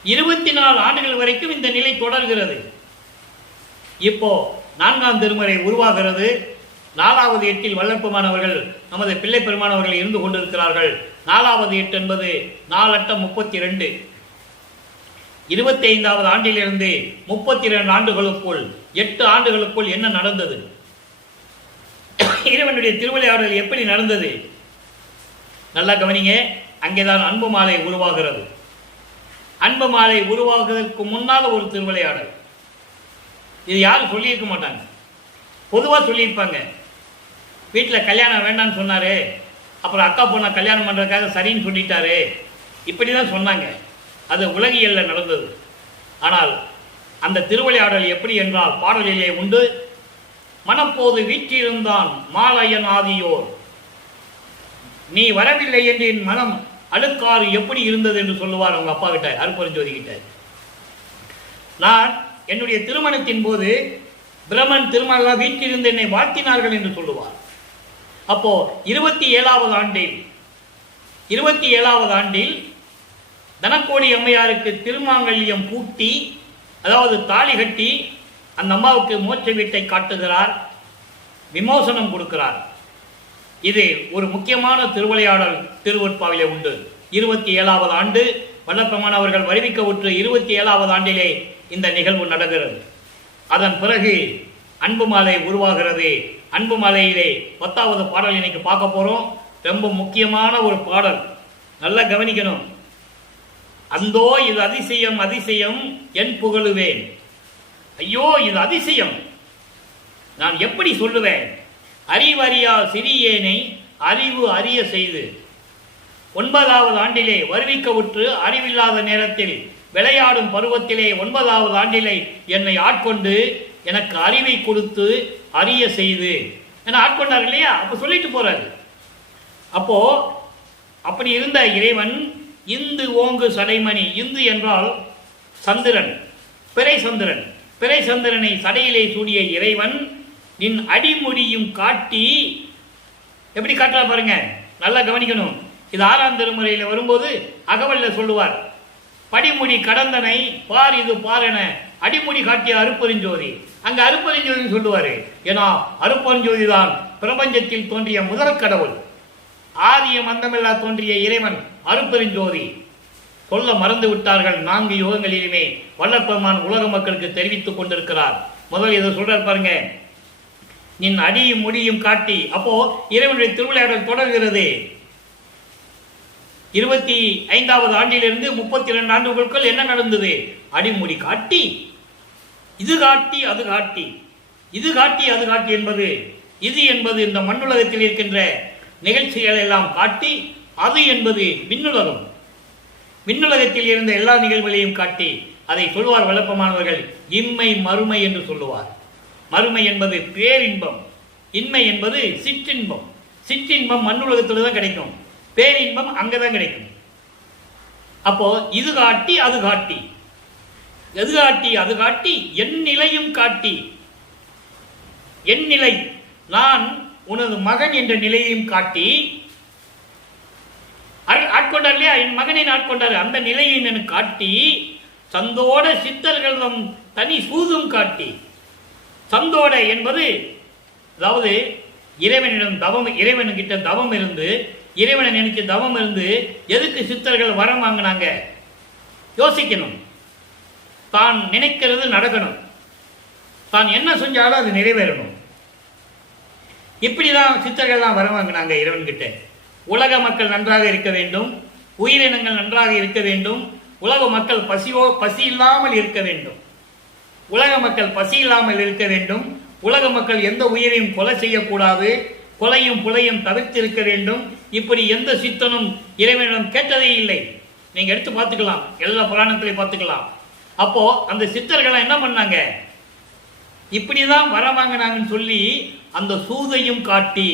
24 ஆண்டுகள் வரைக்கும் இந்த நிலை தொடர்கிறது. இப்போ 4ஆம் திருமுறை உருவாகிறது. 4வது 8 வல்லப்பெருமான் அவர்கள் நமது பிள்ளை பெருமான் அவர்கள் இருந்து கொண்டிருக்கிறார்கள். 4வது 8 என்பது 4×8 32. 25வது ஆண்டிலிருந்து 32 ஆண்டுகளுக்குள் 8 ஆண்டுகளுக்குள் என்ன நடந்தது? இறைவனுடைய திருவிளையாடல் எப்படி நடந்தது? நல்லா கவனிங்க. அங்கேதான் அன்பு மாலை உருவாகிறது. அன்பு மாலை உருவாகுவதற்கு முன்னால் ஒரு திருவிளையாடல். இது யாரும் சொல்லியிருக்க மாட்டாங்க, பொதுவாக சொல்லியிருப்பாங்க. வீட்டில் கல்யாணம் வேண்டான்னு சொன்னாரு, அப்புறம் அக்கா பொண்ணை கல்யாணம் பண்ணுறதுக்காக சரின்னு சொல்லிட்டாரு, இப்படி தான் சொன்னாங்க. அது உலகியல்ல நடந்தது. ஆனால் அந்த திருவிளையாடல் எப்படி என்றால் பாடலிலே உண்டு. மனப்போது வீற்றிருந்தான் மாலையன் ஆதியோர், நீ வரவில்லை என்று என் மனம் அழுக்காறு எப்படி இருந்தது என்று சொல்லுவார் அவங்க அப்பா கிட்ட, அருட்பெருஞ்சோதி கிட்ட. நான் என்னுடைய திருமணத்தின் போது பிரம்மன் திருமணம் வீட்டிலிருந்து என்னை வாழ்த்தினார்கள் என்று சொல்லுவார். அப்போ 27வது ஆண்டில் தனக்கோடி அம்மையாருக்கு திருமாங்கல்யம் பூட்டி, அதாவது தாலி கட்டி அந்த அம்மாவுக்கு மோட்ச வீட்டை காட்டுகிறார், விமோசனம் கொடுக்கிறார். இது ஒரு முக்கியமான திருவிளையாடல் திருவொற்பாவிலே உண்டு. 27வது ஆண்டு வல்லப்பெருமான் அவர்கள் வருவிக்க உற்று 27வது ஆண்டிலே இந்த நிகழ்வு நடக்கிறது. அதன் பிறகு அன்பு மாலை உருவாகிறது. அன்பு மாலையிலே 10வது பாடல் இன்னைக்கு பார்க்க போறோம். ரொம்ப முக்கியமான ஒரு பாடல், நல்லா கவனிக்கணும். அந்தோ இது அதிசயம் அதிசயம் என் புகழுவேன். ஐயோ இது அதிசயம், நான் எப்படி சொல்லுவேன்? அறிவறியா சிறியேனை அறிவு அறிய செய்து. 9வது ஆண்டிலே வருவிக்க உற்று அறிவில்லாத நேரத்தில் விளையாடும் பருவத்திலே 9வது ஆண்டிலே என்னை ஆட்கொண்டு எனக்கு அறிவை கொடுத்து அறிய செய்து என்ன ஆட்கொண்டார் இல்லையா? அப்போ சொல்லிட்டு போறாரு. அப்போ அப்படி இருந்த இறைவன் இந்து ஓங்கு சடைமணி. இந்து என்றால் சந்திரன், பிறை சந்திரன். பிறை சந்திரனை சடையிலே சூடிய இறைவன் நின் அடிமுடியும் காட்டி, எப்படி காட்டுறா பாருங்க, நல்லா கவனிக்கணும். இது 6ஆம் திருமுறையில் வரும்போது அகவல்ல சொல்லுவார், படிமுடி கடந்தனை பார் இது பார் என அடிமுடி காட்டிய அருட்பெருஞ்சோதி. அங்க அருட்பெருஞ்சோதி சொல்லுவாரு. ஏன்னா அருட்பெருஞ்சோதி தான் பிரபஞ்சத்தில் தோன்றிய முதல் கடவுள், ஆதியம் அந்தமில்லா தோன்றிய இறைவன் அருட்பெருஞ்சோதி. சொல்ல மறந்து விட்டார்கள். 4 யுகங்களிலுமே வல்லப்பெருமான் உலக மக்களுக்கு தெரிவித்துக் கொண்டிருக்கிறார். முதல் இதை சொல்றார் பாருங்க, நின் அடியும் முடியும் காட்டி. அப்போ இறைவனுடைய திருவிளையாடல் தொடர்கிறது. 25வது ஆண்டிலிருந்து 32 ஆண்டுகளுக்குள் என்ன நடந்தது? அடிமுடி காட்டி, இது காட்டி அது காட்டி, இது காட்டி அது காட்டி என்பது, இது என்பது இந்த மண்ணுலகத்தில் இருக்கின்ற நிகழ்ச்சிகள் எல்லாம் காட்டி, அது என்பது விண்ணுலகம், விண்ணுலகத்தில் இருந்த எல்லா நிகழ்வுகளையும் காட்டி, அதை சொல்வார் வல்லப்பெருமானவர்கள் இம்மை மறுமை என்று சொல்லுவார். மறுமை என்பது பேரின்பம், இன்மை என்பது சிற்றின்பம். சிற்றின்பம் மண்ணுலகத்தில் தான் கிடைக்கும், பேரின்பம் அங்கதான் கிடைக்கும். அப்போ இது காட்டி அது காட்டி, எது காட்டி அது காட்டி, என் நிலையும் காட்டி, என் நிலை நான் உனது மகன் என்ற நிலையையும் காட்டி ஆட்கொண்டார் இல்லையா, என் மகனை ஆட்கொண்டார், அந்த நிலையை எனக்கு காட்டி, சந்தோட சித்தர்களும் தனி சூதும் காட்டி. சந்தோட என்பது அதாவது இறைவனிடம் தவம், இறைவன்கிட்ட தவம் இருந்து, இறைவனை நினைச்சு தவம் இருந்து எதுக்கு சித்தர்கள் வரம் வாங்கினாங்க? யோசிக்கணும். தான் நினைக்கிறது நடக்கணும், தான் என்ன செஞ்சாலும் அது நிறைவேறணும். இப்படிதான் சித்தர்கள்லாம் வரம் வாங்கினாங்க இறைவன்கிட்ட. உலக மக்கள் நன்றாக இருக்க வேண்டும், உயிரினங்கள் நன்றாக இருக்க வேண்டும், உலக மக்கள் பசி இல்லாமல் இருக்க வேண்டும், உலக மக்கள் பசி இல்லாமல் இருக்க வேண்டும், உலக மக்கள் எந்த உயிரையும் கொலை செய்யக்கூடாது, கொலையும் புலையும் தவிர்த்து இருக்க வேண்டும். இப்படி எந்த சித்தனும் இறைவனிடம் கேட்டதே இல்லை. நீங்க எடுத்து பார்த்துக்கலாம், எல்லா புராணங்களையும் பார்த்துக்கலாம். அப்போ அந்த சித்தர்கள் என்ன பண்ணாங்க? இப்படிதான் வர வாங்கினாங்கன்னு சொல்லி அந்த சூதையும் காட்டி,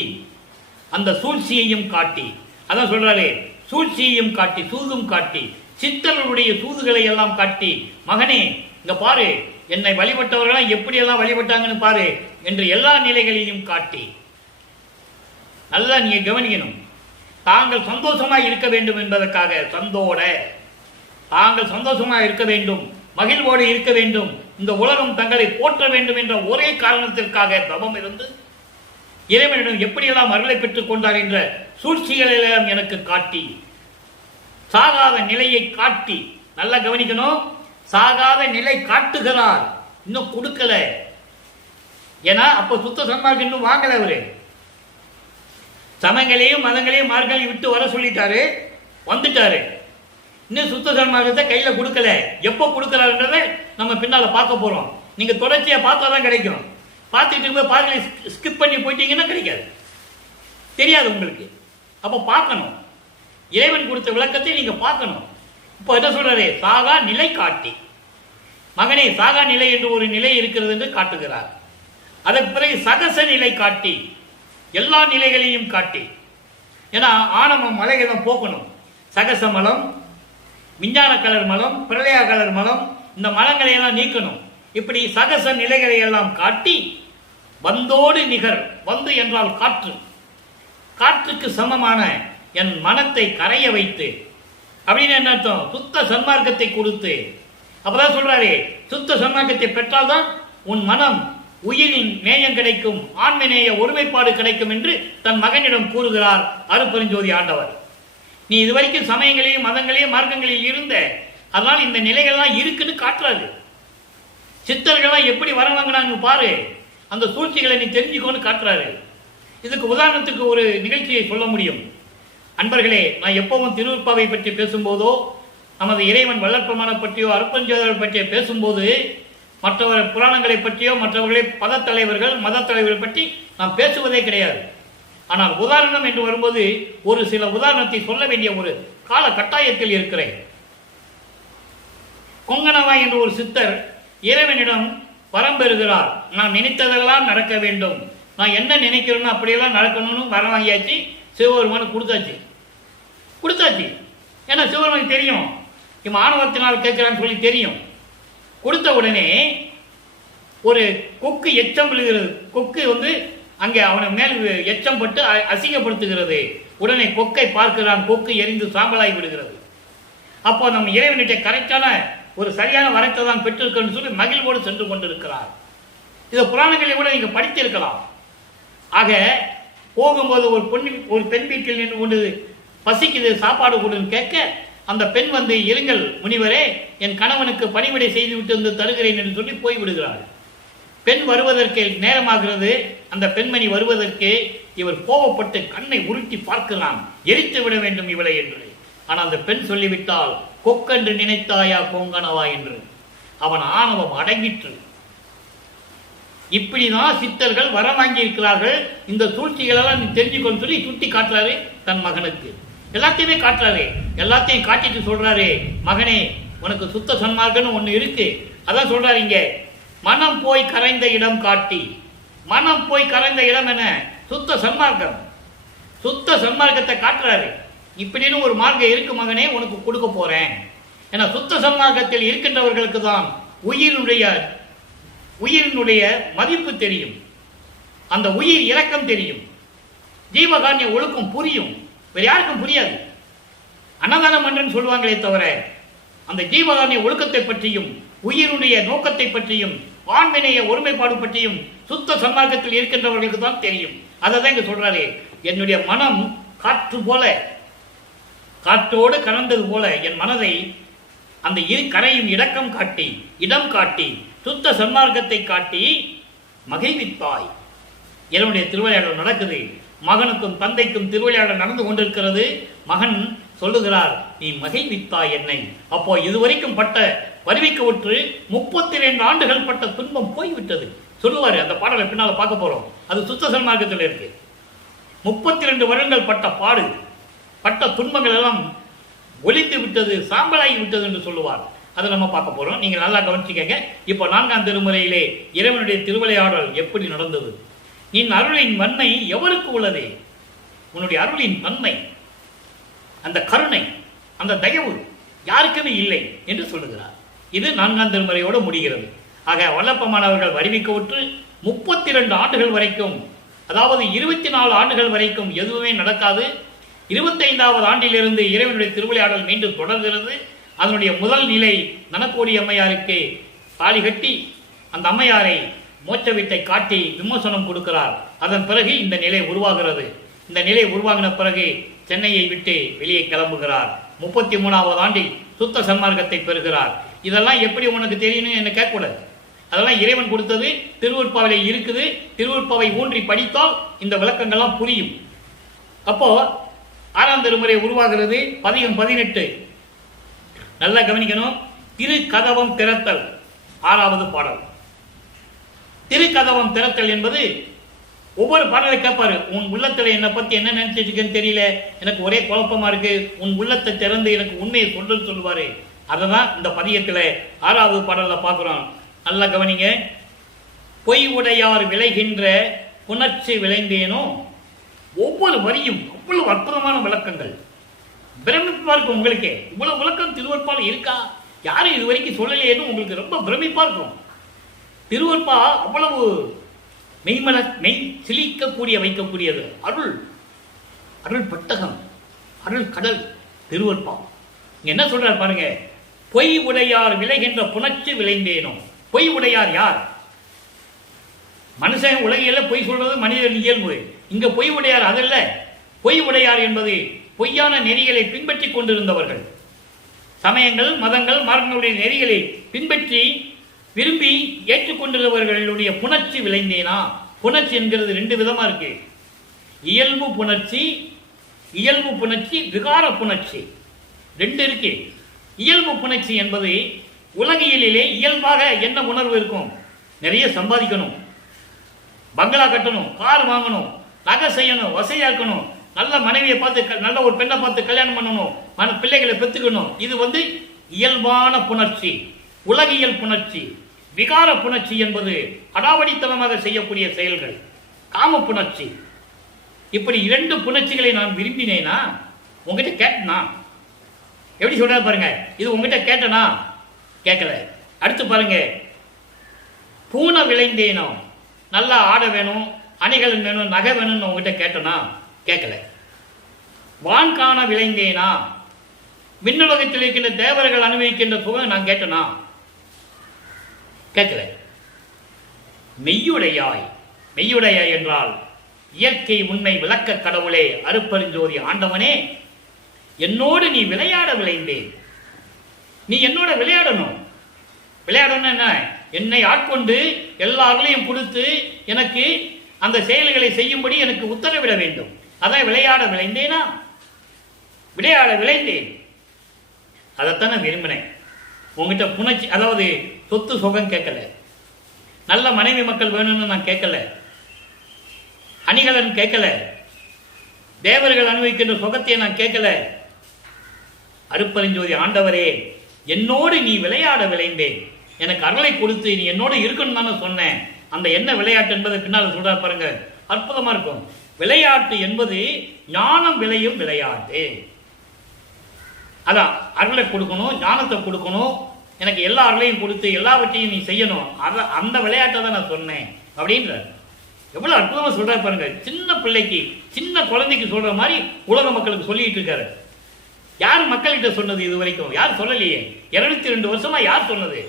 அந்த சூழ்ச்சியையும் காட்டி, அதான் சொல்றாரு, சூழ்ச்சியையும் காட்டி சூதும் காட்டி, சித்தர்களுடைய சூதுகளை எல்லாம் காட்டி, மகனே இங்க பாரு, என்னை வழிபட்டவர்கள் எப்படி எல்லாம் வழிபட்டாங்கன்னு பாரு என்று எல்லா நிலைகளையும் காட்டி. நல்லா நீங்க கவனிக்கணும். தாங்கள் சந்தோஷமா இருக்க வேண்டும் என்பதற்காக சந்தோட, தாங்கள் சந்தோஷமா இருக்க வேண்டும், மகிழ்வோடு இருக்க வேண்டும், இந்த உலகம் தங்களை போற்ற வேண்டும் என்ற ஒரே காரணத்திற்காக தவம் இருந்து இறைவனிடம் எப்படியெல்லாம் அருளை பெற்றுக் கொண்டார் என்ற சூழ்ச்சிகளெல்லாம் எனக்கு காட்டி, சாகாத நிலையை காட்டி. நல்லா கவனிக்கணும், சாகாத நிலை காட்டுகிறார், இன்னும் கொடுக்கல. ஏன்னா அப்ப சுத்த சன்மார்க்கம் இன்னும் வாங்கல. அவரு சமயங்களையும் மதங்களையும் மார்க்கங்களையும் விட்டு வர சொல்லிட்டாரு, வந்துட்டாரு. இன்னும் சுத்த சன்மார்க்கத்தை கையில கொடுக்கல. எப்போ கொடுக்கிறாருன்றதை நம்ம பின்னால பார்க்க போறோம். நீங்க தொடர்ச்சியா பார்த்தா தான் கிடைக்கும். பார்த்துட்டு போய் பாதியில ஸ்கிப் பண்ணி போயிட்டீங்கன்னா கிடைக்காது, தெரியாது உங்களுக்கு. அப்ப பார்க்கணும், இறைவன் கொடுத்த விளக்கத்தை நீங்க பார்க்கணும். இப்போ என்ன சொல்றாரு? சாகா நிலை காட்டி, மகனே சாகா நிலை என்று ஒரு நிலை இருக்கிறது என்று காட்டுகிறார். அதற்கு பிறகு சகச நிலை காட்டி, எல்லா நிலைகளையும் காட்டி. ஏன்னா ஆணவம் மலைகளை போக்கணும். சகச மலம், விஞ்ஞான கலர் மலம், பிரளயா கலர் மலம், இந்த மலங்களை எல்லாம் நீக்கணும். இப்படி சகச நிலைகளை எல்லாம் காட்டி, வந்தோடு நிகர், வந்து என்றால் காற்று, காற்றுக்கு சமமான என் மனத்தை கரைய வைத்து, அப்படின்னு என்ன அர்த்தம்? சுத்த சன்மார்க்கத்தை கொடுத்து. அப்பதான் சொல்றாரு, சுத்த சன்மார்க்கத்தை பெற்றால்தான் உன் மனம் உயிரின் நேயம் கிடைக்கும், ஆன்மநேய ஒருமைப்பாடு கிடைக்கும் என்று தன் மகனிடம் கூறுகிறார் அருட்பெருஞ்சோதி ஆண்டவர். நீ இதுவரைக்கும் சமயங்களையும் மதங்களையும் மார்க்கங்களில் இருந்த, அதனால் இந்த நிலைகள்லாம் இருக்குன்னு காட்டுறாரு. சித்தர்கள்லாம் எப்படி வர வாங்கினாங்க பாரு, அந்த சூழ்ச்சிகளை நீ தெரிஞ்சுக்கோன்னு காட்டுறாரு. இதுக்கு உதாரணத்துக்கு ஒரு நிகழ்ச்சியை சொல்ல முடியும். அன்பர்களே, நான் எப்பவும் திருவருட்பாவை பற்றி பேசும்போதோ, நமது இறைவன் வல்லற்பமான பற்றியோ அருட்பெருஞ்சோதியார் பற்றியோ பேசும்போது, மற்றவர் புராணங்களை பற்றியோ மற்றவர்களை பத தலைவர்கள் மத தலைவர்கள் பற்றி நான் பேசுவதே கிடையாது. ஆனால் உதாரணம் என்று வரும்போது ஒரு சில உதாரணத்தை சொல்ல வேண்டிய ஒரு கால கட்டாயத்தில் இருக்கிறேன். கொங்கணவா என்ற ஒரு சித்தர் இறைவனிடம் வரம் பெறுகிறார். நான் நினைத்ததெல்லாம் நடக்க வேண்டும், நான் என்ன நினைக்கிறேன்னு அப்படியெல்லாம் நடக்கணும்னு வரம் வாங்கியாச்சு. சிவபெருமானுக்கு கொடுத்தாச்சு. ஏன்னா சிவபெருமானுக்கு தெரியும், இவன் ஆணவத்தினால் கேட்கிறான்னு சொல்லி தெரியும். கொடுத்த உடனே ஒரு கொக்கு எச்சம் விழுகிறது. கொக்கு அங்கே அவனை மேல் எச்சம் பட்டு அசிங்கப்படுத்துகிறது. உடனே கொக்கை பார்க்கிறான், கொக்கு எரிந்து சாம்பலாகி விடுகிறது. அப்போ நம்ம இறைவனிட்ட கரெக்டான ஒரு சரியான வரத்தை தான் பெற்றிருக்கன்னு சொல்லி மகிழ்வோடு சென்று கொண்டிருக்கிறார். இதை புராணங்களை கூட நீங்க படித்திருக்கலாம். ஆக போகும்போது ஒரு பெண் வீட்டில் நின்று கொண்டு பசிக்குது, சாப்பாடு கொடுன்னு கேட்க, அந்த பெண் இருங்கள் முனிவரே, என் கணவனுக்கு பணிவிடை செய்துவிட்டு தருகிறேன் என்று சொல்லி போய்விடுகிறாள். பெண் வருவதற்கு நேரமாகிறது. அந்த பெண்மணி வருவதற்கு இவர் கோபப்பட்டு கண்ணை உருட்டி பார்க்கிறான், எரித்து விட வேண்டும் இவளை என்று. ஆனால் அந்த பெண் சொல்லிவிட்டால், கொக்கென்று நினைத்தாயா கொங்கணவா என்று. அவன் ஆணவம் அடங்கிற்று. இப்படிதான் சித்தர்கள் வரம் வாங்கி இருக்கிறார்கள். இந்த சூழ்ச்சிகளெல்லாம் நீ தெரிஞ்சுக்கொண்டு சொல்லி சுட்டி காட்டுறாரு தன் மகனுக்கு. எல்லாத்தையுமே காட்டுறாரு. எல்லாத்தையும் காட்டிட்டு சொல்றாரு, மகனே உனக்கு சுத்த சன்மார்க்கம்னு ஒண்ணு இருக்கு. அதான் சொல்றாரு இங்க, மனம் போய் கரைந்த இடம் காட்டி. மனம் போய் கரைந்த இடம் என சுத்த சன்மார்க்கம், சுத்த சன்மார்க்கத்தை காட்டுறாரு. இப்படின்னு ஒரு மார்க்கம் இருக்கு மகனே, உனக்கு கொடுக்க போறேன். ஏன்னா சுத்த சன்மார்க்கத்தில் இருக்கின்றவர்களுக்கு தான் உயிரினுடைய மதிப்பு தெரியும், அந்த உயிர் இரக்கம் தெரியும், ஜீவகாருண்ய ஒழுக்கம் புரியும். வேற யாருக்கும் புரியாது. அன்னதானம் என்று சொல்லுவாங்களே தவிர அந்த ஜீவகாருண்ய ஒழுக்கத்தை பற்றியும் உயிருடைய நோக்கத்தை பற்றியும் ஆண்மனைய ஒருமைப்பாடு பற்றியும் சுத்த சன்மார்க்கத்தில் இருக்கின்றவர்களுக்கு தான் தெரியும். அதை தான் இங்க சொல்றாரு. என்னுடைய மனம் காற்று போல, காற்றோடு கலந்தது போல என் மனதை அந்த இரு கரையும் இடம் காட்டி சுத்த சன்மார்க்கத்தை காட்டி மகிழ்வித்தாய். என்னுடைய திருவிளையாடல் நடக்குது. மகனுக்கும் தந்தைக்கும் திருவிளையாடல் நடந்து கொண்டிருக்கிறது. மகன் சொல்லுகிறார், நீ மகிழ்வித்தாய் என்னை. அப்போ இதுவரைக்கும் பட்ட வருவிக்க விட்டு 32 ஆண்டுகள் பட்ட துன்பம் போய்விட்டது சொல்லுவாரு. அந்த பாடலை பின்னால பார்க்க போறோம். அது சுத்த சன்மார்க்கத்தில் இருக்கு. 32 வருடங்கள் பட்ட பாடு, பட்ட துன்பங்கள் எல்லாம் ஒழித்து விட்டது, சாம்பலாகி விட்டது என்று சொல்லுவார். அதை நம்ம பார்க்க போறோம். நீங்க நல்லா கவனிச்சுக்கங்க. இப்போ 4ஆம் திருமுறையிலே இறைவனுடைய திருவிளையாடல் எப்படி நடந்தது. நீ அருளின் வன்மை எவருக்கு உள்ளதே? உன்னுடைய அருளின் தன்மை, அந்த கருணை, அந்த தயவு யாருக்குமே இல்லை என்று சொல்லுகிறார். இது 4ஆம் திருமுறையோடு முடிகிறது. ஆக வல்லப்பமானவர்கள் வருவிக்க விட்டு 32 ஆண்டுகள் வரைக்கும், அதாவது 24 ஆண்டுகள் வரைக்கும் எதுவுமே நடக்காது. 25வது ஆண்டிலிருந்து இறைவனுடைய திருவிளையாடல் மீண்டும் தொடர்கிறது. அதனுடைய முதல் நிலை நனக்கோடி அம்மையாருக்கு தாலி கட்டி அந்த அம்மையாரை மோட்ச வீட்டை காட்டி விமோசனம் கொடுக்கிறார். அதன் பிறகு இந்த நிலை உருவாகிறது. இந்த நிலை உருவாகின பிறகு சென்னையை விட்டு வெளியே கிளம்புகிறார். 33வது ஆண்டில் சுத்த சன்மார்க்கத்தை பெறுகிறார். இதெல்லாம் எப்படி உனக்கு தெரியணும்னு என்ன கேட்கக்கூடாது. அதெல்லாம் இறைவன் கொடுத்தது. திருவருட்பாவிலே இருக்குது. திருவருட்பாவை ஊன்றி படித்தால் இந்த விளக்கங்கள்லாம் புரியும். அப்போ 6ஆம் திருமுறை உருவாகிறது. பதிகம் 18 நல்லா கவனிக்கணும். திருக்கதவம் திறத்தல் 6வது பாடல். திருக்கதவம் திறத்தல் என்பது ஒவ்வொரு பாடலை கேட்பாரு. உன் உள்ளத்துல என்னை பத்தி என்ன நினைச்சிருக்கேன்னு தெரியல, எனக்கு ஒரே குழப்பமா இருக்கு, உன் உள்ளத்தை திறந்து எனக்கு உண்மையை சொல்லுன்னு சொல்லுவாரு. அததான் இந்த பதியத்துல 6வது பாடல்ல பார்க்கிறோம். நல்லா கவனிங்க. பொய் உடையார் விளைகின்ற புணர்ச்சி விளைந்தேனோ. ஒவ்வொரு வரியும் அவ்வளவு அற்புதமான விளக்கங்கள். பிரமிப்பா இருக்கும் உங்களுக்கு. இவ்வளவு விளக்கம் திருவருட்பால இருக்கா, யாரும் இது வரைக்கும் சொல்லலையேன்னு உங்களுக்கு ரொம்ப பிரமிப்பா இருக்கும். திருவருட்பா அவ்வளவு மெய் சிலிக்கக்கூடிய வைக்கக்கூடியது. அருள், அருள் பட்டகம், அருள் கடல் திருவருட்பா. என்ன சொல்றார் பாருங்க. பொய் உடையார் விளைகின்ற புணர்ச்சி விளைந்தேனோ. பொய் உடையார் யார்? மனுஷன் உலகில பொய் சொல்றது மனிதன் இயல்பு. இங்க பொய் உடையார் அதல்ல. பொய் உடையார் என்பது பொய்யான நெறிகளை பின்பற்றி கொண்டிருந்தவர்கள். சமயங்கள், மதங்கள், மார்க்கங்களுடைய நெறிகளை பின்பற்றி விரும்பி ஏற்றுக்கொண்டிருந்தவர்களுடைய புணர்ச்சி விளைந்தேனா. புணர்ச்சி என்கிறது 2 விதமா இருக்கு. இயல்பு புணர்ச்சி, இயல்பு புணர்ச்சி, விகார புணர்ச்சி 2 இருக்கு. இயல்பு புணர்ச்சி என்பது உலகியலிலே இயல்பாக என்ன உணர்வு இருக்கும்? நிறைய சம்பாதிக்கணும், பங்களா கட்டணும், கார் வாங்கணும், நகை செய்யணும், வசதியா இருக்கணும், நல்ல மனைவியை பார்த்து, நல்ல ஒரு பெண்ணை பார்த்து கல்யாணம் பண்ணணும், பிள்ளைகளை பெற்றுக்கணும். இது இயல்பான புணர்ச்சி, உலகியல் புணர்ச்சி. விகார புணர்ச்சி என்பது அடாவடித்தனமாக செய்யக்கூடிய செயல்கள், காம புணர்ச்சி. இப்படி 2 புணர்ச்சிகளை நான் விரும்பினேனா, உங்ககிட்ட கேட்டனா? எப்படி சொல்ற பாருங்க. இது உங்ககிட்ட கேட்டனா? கேட்கல. அடுத்து பாருங்க. பூன விளைந்தேனோ. நல்லா ஆட வேணும், அணிகள் வேணும், நகை வேணும்னு உங்ககிட்ட கேட்டனா? கேட்கல. வான் காண விளைந்தேனா. விண்ணுலகத்தில் இருக்கின்ற தேவர்கள் அனுபவிக்கின்ற சுகம் நான் கேட்டனா? கேட்கல. மெய்யுடையாய். மெய்யுடையாய் என்றால் இயற்கை உண்மை விளக்க கடவுளே, அருட்பெருஞ்சோதி ஆண்டவனே, என்னோடு நீ விளையாட விளைந்தேன். நீ என்னோட விளையாடணும். விளையாடணும் என்ன? என்னை ஆட்கொண்டு எல்லாரையும் கொடுத்து எனக்கு அந்த செயல்களை செய்யும்படி எனக்கு உத்தரவிட வேண்டும். அதான் விளையாட விளைந்தேனா. விளையாட விளைந்தேன். அதைத்தானே விரும்பினேன். உங்ககிட்ட புணர்ச்சி, அதாவது சொத்து சுகம் கேட்கல, நல்ல மனைவி மக்கள் வேணும்னு நான் கேட்கல, அணிகலன் கேட்கல, தேவர்கள் அனுபவிக்கின்ற சுகத்தை நான் கேட்கல. அருட்பெருஞ்சோதி ஆண்டவரே, என்னோடு நீ விளையாட விளைந்தேன். எனக்கு அருளை கொடுத்து நீ என்னோட இருக்கணும் தானே சொன்னேன். அந்த என்ன விளையாட்டு என்பதை பின்னால் சொல்றாரு பாருங்க, அற்புதமா இருக்கும். விளையாட்டு என்பது ஞானம் விளையும் விளையாட்டு. அதான் அருளை கொடுக்கணும், ஞானத்தை கொடுக்கணும், எனக்கு எல்லா அருளையும் கொடுத்து எல்லாவற்றையும் நீ செய்யணும், அந்த விளையாட்டை தான் நான் சொன்னேன் அப்படின்ற. எவ்வளவு அற்புதமா சொல்றாரு பாருங்க. சின்ன பிள்ளைக்கு, சின்ன குழந்தைக்கு சொல்ற மாதிரி உலக மக்களுக்கு சொல்லிட்டு இருக்காரு. யார் மக்கள்கிட்ட சொன்னது? இது வரைக்கும் யார் சொல்லலையே. 202 வருஷமா யார் சொன்னது?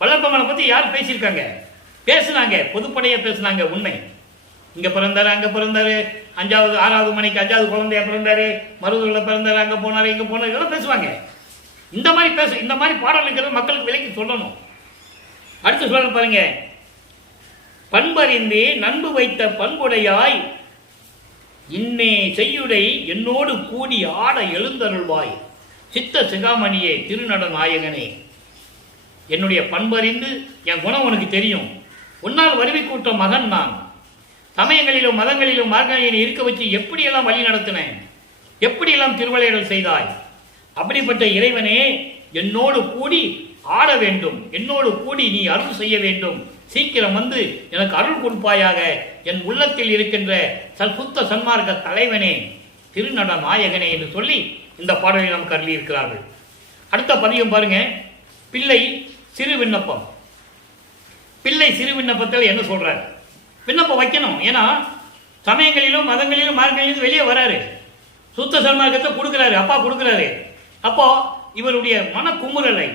வல்லபெருமானை பத்தி யார் பேசியிருக்காங்க? பேசுனாங்க, பொதுப்படையா பேசுனாங்க. உண்மை. இங்க பிறந்தாரு, அங்க பிறந்தாரு, 5வது 6வது மணிக்கு 5வது குழந்தையா பிறந்தாரு, மருதுல பிறந்தாரு, அங்க போனாரு, இங்க போனாரு, இதெல்லாம் பேசுவாங்க. இந்த மாதிரி பாடல் இருக்கிறது மக்களுக்கு விலைக்கு சொல்லணும். அடுத்து சொல்ல பாருங்க, பண்பறிந்து நண்பு வைத்த பண்புடையாய் இன்னே செய்யுடை என்னோடு கூடி ஆட எழுந்தருள்வாய் சித்த சிகாமணியே திருநட நாயகனே. என்னுடைய பண்பறிந்து என் குணம் உனக்கு தெரியும். உன்னால் வருவி கூட்ட மகன் நான். சமயங்களிலும் மதங்களிலும் மார்க்கங்களிலும் இருக்க வச்சு எப்படியெல்லாம் வழி நடத்தினேன், எப்படியெல்லாம் திருவிளையாடல் செய்தாய். அப்படிப்பட்ட இறைவனே, என்னோடு கூடி ஆட வேண்டும், என்னோடு கூடி நீ அருள் செய்ய வேண்டும். சீக்கிரம் வந்து எனக்கு அருள் கொடுப்பாயாக. என் உள்ளத்தில் இருக்கின்ற சுத்த சன்மார்க்க தலைவனே, திருநட நாயகனே என்று சொல்லி இந்த பாடலை நமக்கு அருளி இருக்கிறார்கள். அடுத்த பதியம் பாருங்க, பிள்ளை சிறு விண்ணப்பம். பிள்ளை சிறு விண்ணப்பத்தில் என்ன சொல்றாரு? விண்ணப்பம் வைக்கணும். ஏன்னா சமயங்களிலும் மதங்களிலும் மார்க்கங்களிலும் வெளியே வராரு, சுத்த சன்மார்க்கத்தை கொடுக்கிறாரு, அப்பா கொடுக்கிறாரு. அப்போ இவருடைய மன குமுறலை,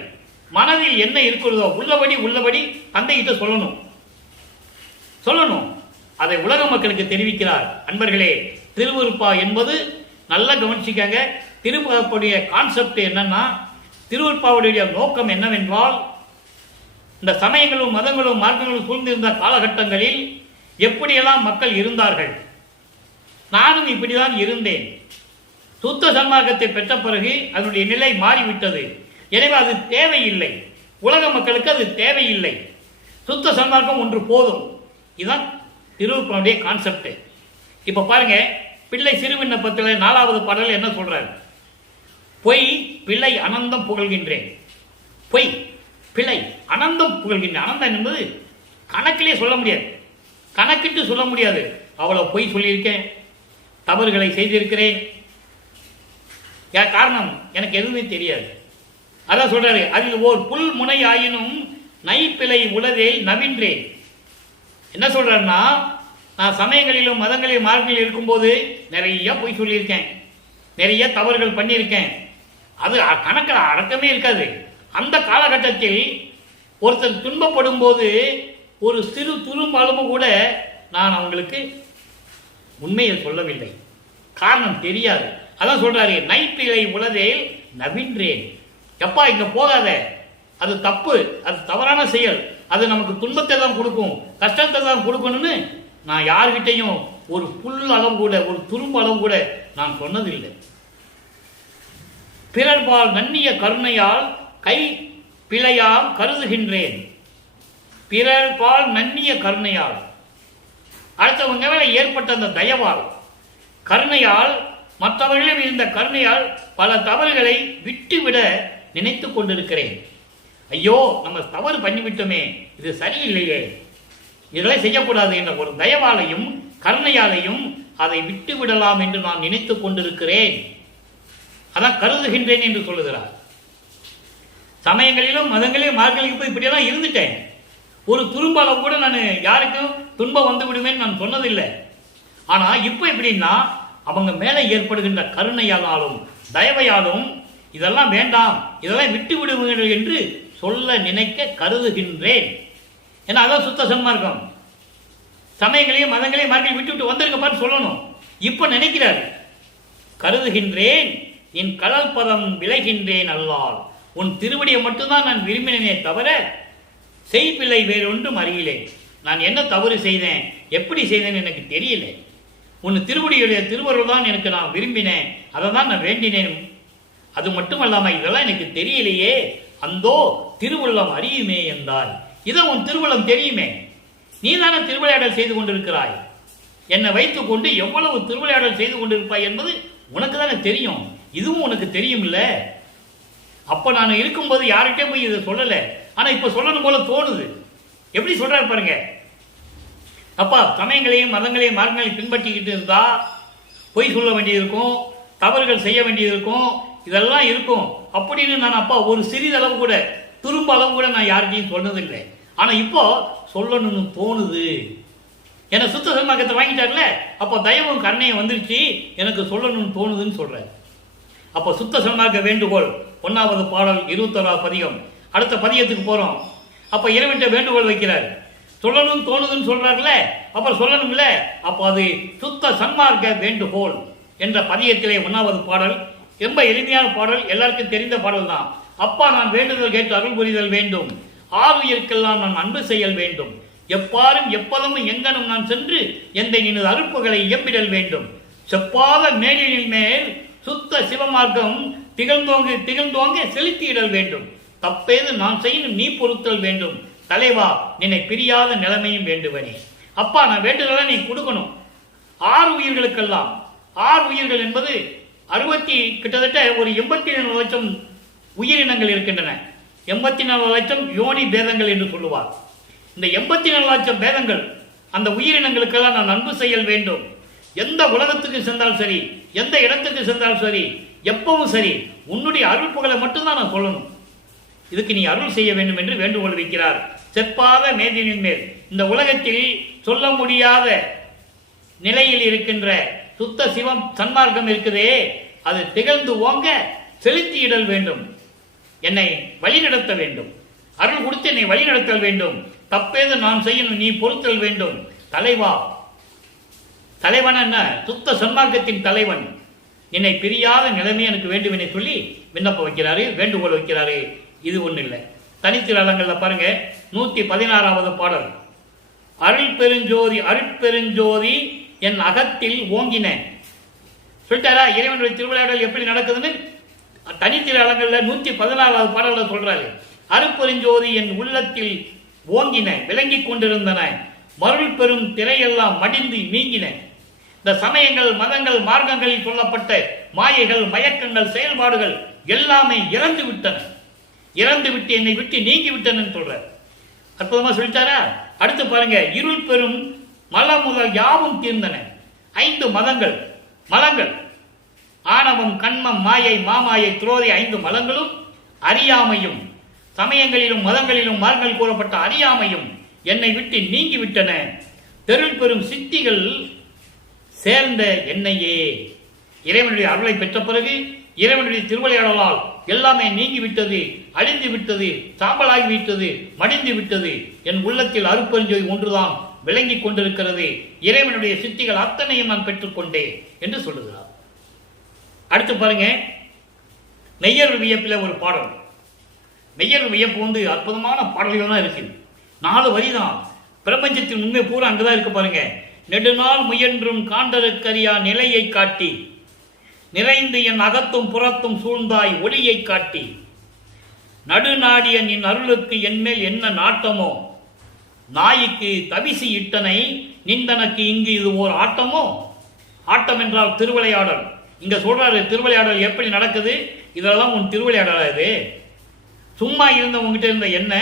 மனதில் என்ன இருக்கிறதோ உள்ளபடி தந்தைகிட்ட சொல்லணும். அதை உலக மக்களுக்கு தெரிவிக்கிறார். அன்பர்களே, திருவருப்பா என்பது நல்லா கவனிச்சுக்காங்க. திருப்பாவுடைய கான்செப்ட் என்னன்னா, திருவருப்பாவுடைய நோக்கம் என்னவென்றால், இந்த சமயங்களும் மதங்களும் மார்க்கங்களும் சூழ்ந்திருந்த காலகட்டங்களில் எப்படியெல்லாம் மக்கள் இருந்தார்கள், நானும் இப்படிதான் இருந்தேன். சுத்த சன்மார்க்கத்தை பெற்ற பிறகு அதனுடைய நிலை மாறிவிட்டது. எனவே அது தேவையில்லை, உலக மக்களுக்கு அது தேவையில்லை. சுத்த சன்மார்க்கம் ஒன்று போதும். இதுதான் திருவருப்பாவுடைய கான்செப்ட். இப்ப பாருங்க, பிள்ளை சிறு விண்ணப்பத்தில் 4வது பாடல் என்ன சொல்றாரு? பொய் பிள்ளை அனந்தம் புகழ்கின்றேன். பொய் பிள்ளை அனந்தம் புகழ்கின்றேன். அனந்தம் என்பது கணக்கிலே சொல்ல முடியாது, கணக்கிட்டு சொல்ல முடியாது. அவ்வளவு பொய் சொல்லியிருக்கேன், தவறுகளை செய்திருக்கிறேன். காரணம் எனக்கு எதுவுமே தெரியாது. அதான் சொல்றாரு, அதில் ஓர் புல் முனை ஆயினும் நைப்பிழை உலகில் நவின்றேன். என்ன சொல்றாருன்னா, நான் சமயங்களிலும் மதங்களிலும் மார்க்கங்களில் இருக்கும்போது நிறைய பொய் சொல்லியிருக்கேன், நிறைய தவறுகள் பண்ணியிருக்கேன். அது கணக்கில் அடக்கமே இருக்காது. அந்த காலகட்டத்தில் ஒருத்தர் துன்பப்படும் போது ஒரு சிறு துரும்பளவு கூட நான் அவங்களுக்கு உண்மையை சொல்லவில்லை. காரணம் தெரியாது. அதான் சொல்றாரு, நைப்பிழை உலகில் நவின்றேன். எப்பா இங்க போகாத, அது தப்பு, அது தவறான செயல், அது நமக்கு துன்பத்தை தான் கொடுக்கும், கஷ்டத்தை தான் கொடுக்கணும்னு நான் யார்கிட்டையும் ஒரு புல் அளவு கூட, ஒரு துரும்பு அளவு கூட நான் சொன்னதில்லை. பிறர்பால் நன்னிய கருணையால் கை பிழையால் கருதுகின்றேன். பிறர்பால் நன்னிய கருணையால், அடுத்தவங்க மேல ஏற்பட்ட அந்த தயவால், கருணையால், மற்றவர்களும் இருந்த கருணையால் பல தவறுகளை விட்டுவிட நினைத்து கொண்டிருக்கிறேன். ஐயோ நம்ம தவறு பண்ணிவிட்டோமே, இது சரியில்லையே, இதெல்லாம் செய்யக்கூடாது என்ற ஒரு தயவாலையும் கருணையாலையும் அதை விட்டு விடலாம் என்று நான் நினைத்துக் கொண்டிருக்கிறேன். அதான் கருதுகின்றேன் என்று சொல்லுகிறார். சமயங்களிலும் மதங்களிலும் மார்க்கங்களிலும் இப்படியெல்லாம் இருந்துட்டேன். ஒரு துரும்பளவு கூட நான் யாருக்கும் துன்பம் வந்து விடுவேன் நான் சொன்னதில்லை. ஆனா இப்ப எப்படின்னா, அவங்க மேல ஏற்படுகின்ற கருணையாலும் தயவையாலும் இதெல்லாம் வேண்டாம், இதெல்லாம் விட்டு விடுவீர்கள் என்று சொல்ல நினைக்க கருதுகின்றேன். ஏன்னா அதான் சுத்த சன்மார்க்கம். சமயங்களையும் மதங்களையும் மார்க்கை விட்டு வந்திருக்கப்பான்னு சொல்லணும். இப்ப நினைக்கிறார், கருதுகின்றேன், என் கடல் பதம் விளைகின்றேன் அல்லால், உன் திருவடியை மட்டும்தான் நான் விரும்பினேனே தவிர செய்பிள்ளை வேறொன்றும் அறியிலேன். நான் என்ன தவறு செய்தேன், எப்படி செய்தேன் எனக்கு தெரியல. உன் திருவடியுடைய திருவருள் தான் எனக்கு நான் விரும்பினேன், அதை தான் நான் வேண்டினேன். அது மட்டுமல்லாம இதெல்லாம் எனக்கு தெரியலையே, அந்தோ திருவுள்ளம் அறியுமே என்றால், இதை உன் திருவுள்ளம் தெரியுமே, நீ தானே திருவிளையாடல் செய்து கொண்டிருக்கிறாய், என்னை வைத்துக் கொண்டு எவ்வளவு திருவிளையாடல் செய்து கொண்டிருப்பாய் என்பது உனக்கு தானே தெரியும், இதுவும் உனக்கு தெரியும் இல்ல. அப்ப நான் இருக்கும்போது யார்கிட்டே போய் இதை சொல்லல, ஆனா இப்ப சொல்லணும் போல தோணுது. எப்படி சொல்றாரு பாருங்க. அப்பா, சமயங்களையும் மதங்களையும் மார்க்கங்களையும் பின்பற்றிக்கிட்டு இருந்தா பொய் சொல்ல வேண்டியது இருக்கும், தவறுகள் செய்ய வேண்டியது இருக்கும், இதெல்லாம் இருக்கும் அப்படின்னு நான் அப்பா ஒரு சிறிதளவு கூட துரும்ப அளவு கூட நான் யார்கிட்டையும் சொன்னதில்லை. ஆனா இப்போ சொல்லணும்னு தோணுது. ஏன்னா சுத்த சன்மார்க்கத்தை வாங்கிட்டார்ல, அப்போ தயவும் கருணையும் வந்துருச்சு, எனக்கு சொல்லணும்னு தோணுதுன்னு சொல்றாரு. அப்போ சுத்த சன்மார்க்க வேண்டுகோள் 1வது பாடல் 21வது பதிகம். அடுத்த பதியத்துக்கு போறோம். அப்ப இறைவன்கிட்ட வேண்டுகோள் வைக்கிறார். சொல்லணும்னு தோணுதுன்னு சொல்றாருல, அப்புறம் சொல்லணும்ல, அப்போ அது சுத்த சன்மார்க்க வேண்டுகோள் என்ற பதியத்திலே 1வது பாடல். ரொம்ப எளிமையான பாடல், எல்லாருக்கும் தெரிந்த பாடல் தான். அப்பா, நான் வேண்டுதல் கேட்டு அருள் புரிதல் வேண்டும், ஆறுயிருக்கெல்லாம் நான் அன்பு செய்யல் வேண்டும், எப்பாரும் எப்பதமும் எங்கனும் நான் சென்று எந்த நினது அருப்புகளை இயம்பிடல் வேண்டும், செப்பாத மேலினில் மேல் சுத்த சிவமார்க்கம் திகழ்ந்தோங்க செலுத்தியிடல் வேண்டும், தப்பேது நான் செய்யணும் நீ பொறுத்தல் வேண்டும், தலைவா நினை பிரியாத நிலைமையும் வேண்டுவனே. அப்பா, நான் வேண்டுதலை நீ கொடுக்கணும். 6 உயிர்களுக்கெல்லாம், 6 உயிர்கள் என்பது கிட்டத்தட்ட ஒரு 84 லட்சம் உயிரினங்கள் இருக்கின்றன. 84 லட்சம் யோனி பேதங்கள் என்று சொல்லுவார். இந்த 84 லட்சம் பேதங்கள் அந்த உயிரினங்களுக்கெல்லாம் நான் அன்பு செய்யல் வேண்டும். எந்த உலகத்துக்கு சென்றால் சரி, எந்த இடத்துக்கு சென்றால் சரி, எப்பவும் சரி, உன்னுடைய அருள் புகழை மட்டும்தான் நான் சொல்லணும். இதுக்கு நீ அருள் செய்ய வேண்டும் என்று வேண்டுகோள் வைக்கிறார். செப்பாத மேதினின் மேல், இந்த உலகத்தில் சொல்ல முடியாத நிலையில் இருக்கின்ற சுத்த சிவம் சன்மார்க்கம் இருக்குதே, அது திகழ்ந்து ஓங்க செலுத்தியிடல் வேண்டும், என்னை வழிநடத்த வேண்டும், அருள் கொடுத்து என்னை வழிநடத்தல் வேண்டும், தப்பேது நான் செய்யணும் நீ பொறுத்தல் வேண்டும், தலைவா. தலைவன் என்ன? சுத்த சன்மார்க்கத்தின் தலைவன், என்னை பிரியாத நிலைமை எனக்கு வேண்டும் என சொல்லி விண்ணப்பம் வைக்கிறாரு, வேண்டுகோள் வைக்கிறாரு. இது ஒண்ணு இல்லை. தனித்திரங்கள்ல பாருங்க, 116வது பாடல். அருள் பெருஞ்சோதி அருட்பெருஞ்சோதி என் அகத்தில் ஓங்கின சொல்லிட்டாரா? இறைவனுடைய திருவிளையாடல் எப்படி நடக்குதுன்னு தனித்திரங்கள்ல 116வது பாடல்ல சொல்றாரு. அருட்பெருஞ்சோதி என் உள்ளத்தில் ஓங்கின, விளங்கி கொண்டிருந்தன, மருள் பெரும் திரையெல்லாம் மடிந்து நீங்கின. இந்த சமயங்கள் மதங்கள் மார்க்கங்களில் சொல்லப்பட்ட மாயைகள் மயக்கங்கள் செயல்பாடுகள் எல்லாமே இறந்து விட்டன, இறந்து விட்டு என்னை விட்டு நீங்கி விட்டன சொல்ற. அற்புதமா சொல்லிட்டாரா? அடுத்து பாருங்க, இருள் பெரும் மல முதல் யாவும் தீர்ந்தன. 5 மதங்கள் மலங்கள், ஆணவம் கண்மம் மாயை மாமாயை துரோதி 5 மலங்களும் அறியாமையும், சமயங்களிலும் மதங்களிலும் மார்க்கங்கள் கூறப்பட்ட அறியாமையும் என்னை விட்டு நீங்கி விட்டன. தெருள் பெரும் சித்திகள் சேர்ந்த என்னையே. இறைவனுடைய அருளை பெற்ற பிறகு இறைவனுடைய திருவிளையாடலால் எல்லாமே நீங்கி விட்டது, அழிந்து விட்டது, சாம்பலாகி விட்டது, மடிந்து விட்டது. என் உள்ளத்தில் அருட்பெருஞ்சோதி ஒன்றுதான் விளங்கி கொண்டிருக்கிறது. இறைவனுடைய சித்திகள் அத்தனையும் நான் பெற்றுக்கொண்டேன் என்று சொல்லுகிறார். அடுத்து பாருங்க, மெய்யர் வியப்பில் ஒரு பாடல். மெய்யர் வியப்பு அற்புதமான பாடல்கள் தான் இருக்கு. 4 வரிதான். பிரபஞ்சத்தின் உண்மை பூரா அங்குதான் இருக்கு பாருங்க. நெடுநாள் முயன்றும் காண்டருக்கரியா நிலையை காட்டி, நிறைந்து என் அகத்தும் புறத்தும் சூழ்ந்தாய் ஒளியை காட்டி, நடுநாடிய நின் அருளுக்கு என்மேல் என்ன நாட்டமோ, நாய்க்கு தவிசி இட்டனை நின்றனக்கு இங்கு இது ஓர் ஆட்டமோ. ஆட்டம் என்றால் திருவிளையாடல். இங்க சொல்றாரு திருவிளையாடல் எப்படி நடக்குது, இதெல்லாம் உன் திருவிளையாடலா? இது சும்மா இருந்த உங்ககிட்ட இருந்த என்ன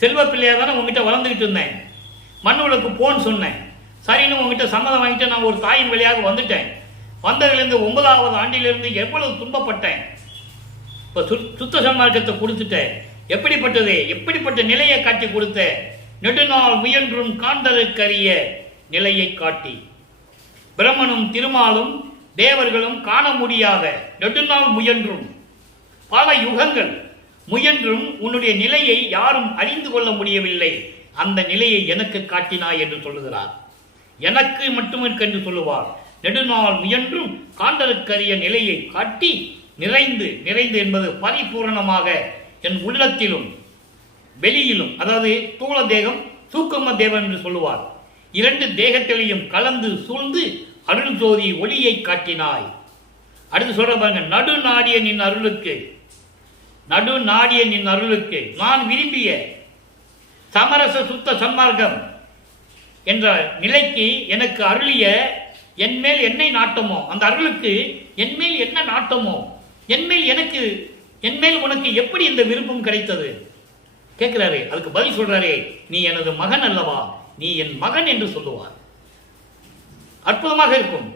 செல்வ பிள்ளையா தானே உங்ககிட்ட வளர்ந்துகிட்டு இருந்தேன், மண்ணுகளுக்கு போன்னு சொன்னேன், சரின்னு உங்ககிட்ட சம்மதம் வாங்கிட்டு நான் ஒரு தாயின் வழியாக வந்துட்டேன். வந்ததிலிருந்து 9வது ஆண்டிலிருந்து எவ்வளவு துன்பப்பட்டேன். இப்ப சுத்த சன்மார்க்கத்தை கொடுத்துட்டேன். எப்படிப்பட்டது, எப்படிப்பட்ட நிலையை காட்டி கொடுத்த. நெடுநாள் முயன்றும் காண்டலுக்கரிய நிலையை காட்டி, பிரம்மனும் திருமாலும் தேவர்களும் காண முடியாத நெடுநாள் முயன்றும், பல யுகங்கள் முயன்றும் உன்னுடைய நிலையை யாரும் அறிந்து கொள்ள முடியவில்லை. அந்த நிலையை எனக்கு காட்டினாய் என்று சொல்லுகிறார். எனக்கு மட்டும் என்று சொல்லுவார். நெடுநாள் முயன்றும் காண்டலுக்கரிய நிலையை காட்டி, நிறைந்து, நிறைந்து என்பது பரிபூரணமாக என் உள்ளத்திலும் வெளியிலும், அதாவது தூள தேகம் சூக்கும தேவன் என்று சொல்லுவார், 2 தேகத்திலையும் கலந்து சூழ்ந்து அருள் ஜோதி ஒளியை காட்டினாய். அடுத்து சொல்ற பாருங்க, நடுநாடிய நின் அருளுக்கு, நடுநாடிய நின் அருளுக்கு நான் விரும்பிய சமரச சுத்த சன்மார்க்கம் என்ற நிலைக்கு எனக்கு அருளிய என்மேல் என்னை நாட்டமோ, அந்த அருளுக்கு என்மேல் என்ன நாட்டமோ, என்மேல் உனக்கு எப்படி இந்த விருப்பம் கிடைத்தது? கேட்கிறாரு. அதுக்கு பதில் சொல்றாரு, நீ எனது மகன் அல்லவா, நீ என் மகன் என்று சொல்லுவார். அற்புதமாக இருக்கும்.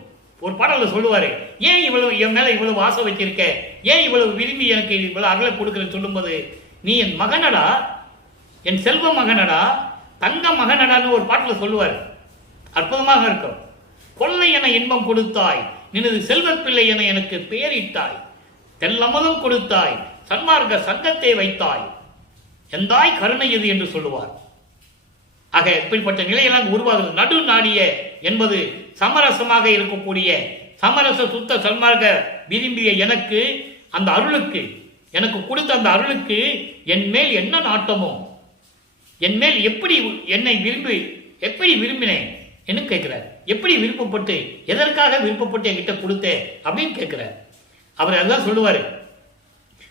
ஒரு பாடல்ல சொல்லுவாரு, ஏன் இவ்வளவு என் மேல இவ்வளவு ஆசை வச்சிருக்க, ஏன் இவ்வளவு விரும்பி எனக்கு இவ்வளவு அருளை கொடுக்குறேன்னு சொல்லும்போது, நீ என் மகனடா, என் செல்வ மகனடா, தங்க மகனடான்னு ஒரு பாட்டுல சொல்லுவார். அற்புதமாக இருக்கும். கொள்ளை என இன்பம் கொடுத்தாய், நினது செல்வப்பிள்ளை என எனக்கு பெயரிட்டாய், தெல்லமதும் கொடுத்தாய், சன்மார்க்க சங்கத்தை வைத்தாய், எந்தாய் கருணை எது என்று சொல்லுவார். ஆக இப்படிப்பட்ட நிலையெல்லாம் உருவாகிறது. நடு நாடிய என்பது சமரசமாக இருக்கக்கூடிய சமரச சுத்த சன்மார்க்க விரும்பிய எனக்கு, அந்த அருளுக்கு, எனக்கு கொடுத்த அந்த அருளுக்கு என் மேல் என்ன நாட்டமோ, என் மேல் எப்படி என்னை எப்படி விரும்பினேன் என்று கேட்கிறார். எப்படி விருப்பப்பட்டு, எதற்காக விருப்பப்பட்டு என்கிட்ட கொடுத்தேன் அப்படின்னு கேட்கிறார். அவர் அதுதான் சொல்லுவாரு.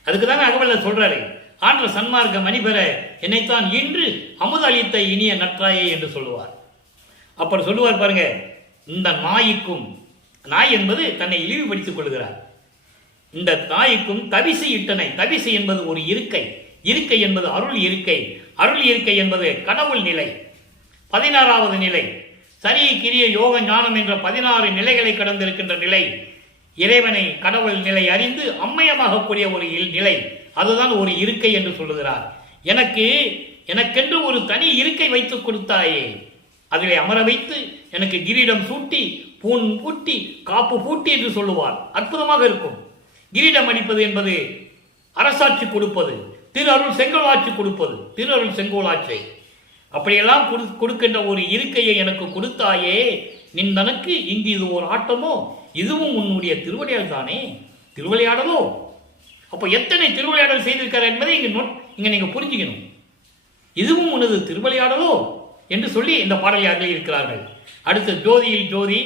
அதுக்கு தானே அகவல்ல சொல்றாரு, ஆன்ற சன்மார்க்க மணிபெற என்னைத்தான் இன்று அமுத அளித்த இனிய நற்றாயே என்று சொல்லுவார். அப்புறம் சொல்லுவார் பாருங்க, இந்த நாய்க்கும், நாய் என்பது தன்னை இழிவுபடுத்திக் கொள்கிறார், இந்த நாய்க்கும் தவிசு இட்டனை, தவிசு என்பது ஒரு இருக்கை, இருக்கை என்பது அருள் இருக்கை, அருள் இருக்கை என்பது கடவுள் நிலை, 16வது நிலை, சரி கிரிய யோக ஞானம் என்ற 16 நிலைகளை கடந்திருக்கின்ற நிலை, இறைவனை கடவுள் நிலை அறிந்து அம்மையமாக கூடிய ஒரு நிலை, அதுதான் ஒரு இருக்கை என்று சொல்லுகிறார். எனக்கென்று ஒரு தனி இருக்கை வைத்து கொடுத்தாயே, அதிலே அமர வைத்து எனக்கு கிரீடம் சூட்டி பூன் பூட்டி காப்பு பூட்டி என்று சொல்லுவார். அற்புதமாக இருக்கும். கிரீடம் அடிப்பது என்பது அரசாட்சி கொடுப்பது, திரு அருள் செங்கோலாட்சி கொடுப்பது, திரு அருள் செங்கோலாட்சி. அப்படியெல்லாம் கொடுக்கின்ற ஒரு இருக்கையை எனக்கு கொடுத்தாயே, நின்றனுக்கு இங்கு இது ஒரு ஆட்டமோ, இதுவும் உன்னுடைய திருவிளையாடல் தானே, திருவிளையாடலோ. அப்போ எத்தனை திருவிளையாடல் செய்திருக்கிறார் என்பதை இங்க நீங்க புரிஞ்சுக்கணும். இதுவும் உனது திருவிளையாடலோ என்று சொல்லி இந்த பாடலில் இருக்கிறார்கள். அடுத்து ஜோதியில் ஜோதி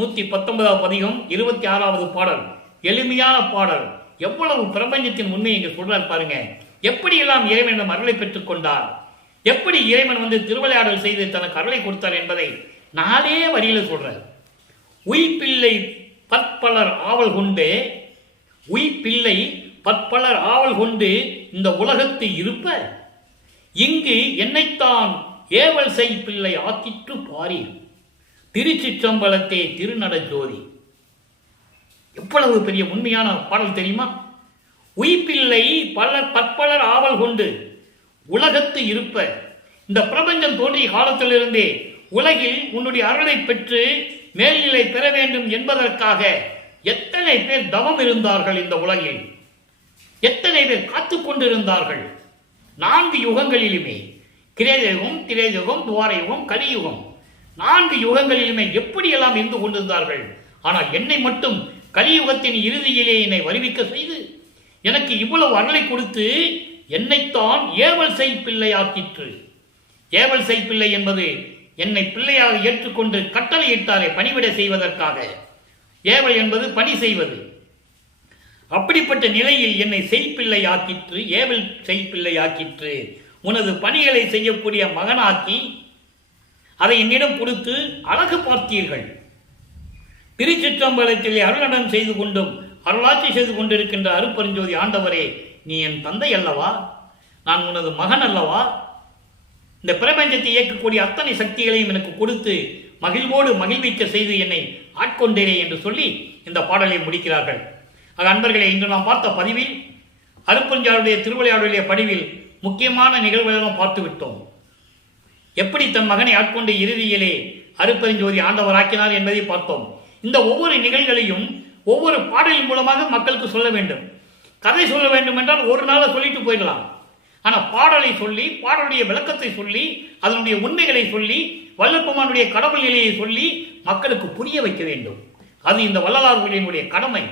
119வது பதிகம் 26வது பாடல், எளிமையான பாடல். எவ்வளவு பிரபஞ்சத்தின் உண்மை இங்கு சொல்றார் பாருங்க. எப்படியெல்லாம் இறைவனிடம் அருளை பெற்றுக் கொண்டார், எப்படி இறைவன் திருவிளையாடல் செய்து தனக்கு அருளை கொடுத்தார் என்பதை 4 வரியில சொல்றார். உயிர்ப்பிள்ளை பற்பலர் ஆவல் கொண்டு, உயிர்ப்பிள்ளை பற்பலர் ஆவல் கொண்டு இந்த உலகத்து இருப்ப, இங்கு என்னைத்தான் ஏவல் செய் பிள்ளை ஆக்கிற்று பாரி, திருச்சிற்றம்பலத்தே திருநட ஜோதி. எவ்வளவு பெரிய உண்மையான பாடல் தெரியுமா? உயிர்ப்பிள்ளை பற்பலர் ஆவல் கொண்டு உலகத்து இருப்ப, இந்த பிரபஞ்சம் தோன்றிய காலத்திலிருந்தே உலகில் உன்னுடைய அருளை பெற்று மேல்நிலை பெற வேண்டும் என்பதற்காக எத்தனை பேர் தவம் இருந்தார்கள், இந்த உலகில் எத்தனை பேர் காத்துக் கொண்டிருந்தார்கள். 4 யுகங்களிலுமே, கிரேதயுகம், திரேதயுகம், துவாரயுகம், கலியுகம், 4 யுகங்களிலுமே எப்படியெல்லாம் இருந்து கொண்டிருந்தார்கள். ஆனால் என்னை மட்டும் கலியுகத்தின் இறுதியிலே என்னை வருவிக்க செய்து எனக்கு இவ்வளவு அருளை கொடுத்து என்னைத்தான் ஏவல் செய் பிள்ளையாக்கிற்று. ஏவல் செய் பிள்ளை என்பது என்னை பிள்ளையாக ஏற்றுக்கொண்டு கட்டளையிட்டாரே பணிவிட செய்வதற்காக. ஏவல் என்பது பணி செய்வது. அப்படிப்பட்ட நிலையில் என்னை செய்பிள்ளை ஆக்கிற்று, ஏவல் செய்பிள்ளை ஆக்கிற்று. உனது பணிகளை செய்யக்கூடிய மகனாக்கி அதை என்னிடம் கொடுத்து அழகு பார்த்தீர்கள். திருச்சிற்றம்பலத்திலே அருளடம் செய்து கொண்டும் அருளாட்சி செய்து கொண்டிருக்கின்ற அருட்பெருஞ்சோதி ஆண்டவரே, நீ என் தந்தை அல்லவா, நான் உனது மகன் அல்லவா, இந்த பிரபஞ்சத்தை இயக்கக்கூடிய அத்தனை சக்திகளையும் எனக்கு கொடுத்து மகிழ்வோடு மகிழ்விக்க செய்து என்னை ஆட்கொண்டேரே என்று சொல்லி இந்த பாடலை முடிக்கிறார்கள். அன்பர்களே, இன்று நாம் பார்த்த பதிவில் அருட்பெருஞ்சாருடைய திருவிளையாடலுடைய பதிவில் முக்கியமான நிகழ்வுகளும் பார்த்து விட்டோம். எப்படி தன் மகனை ஆட்கொண்டு இறுதியிலே அருட்பெருஞ்சோதி ஆண்டவராக்கினார் என்பதை பார்த்தோம். இந்த ஒவ்வொரு நிகழ்வுகளையும் ஒவ்வொரு பாடலின் மூலமாக மக்களுக்கு சொல்ல வேண்டும். கதை சொல்ல வேண்டும் என்றால் ஒரு நாளை சொல்லிட்டு போயிடலாம். ஆனால் பாடலை சொல்லி, பாடலுடைய விளக்கத்தை சொல்லி, அதனுடைய உண்மைகளை சொல்லி, வல்லப்பெருமானுடைய கடவுள் நிலையை சொல்லி மக்களுக்கு புரிய வைக்க வேண்டும். அது இந்த வள்ளலார்களினுடைய கடமை.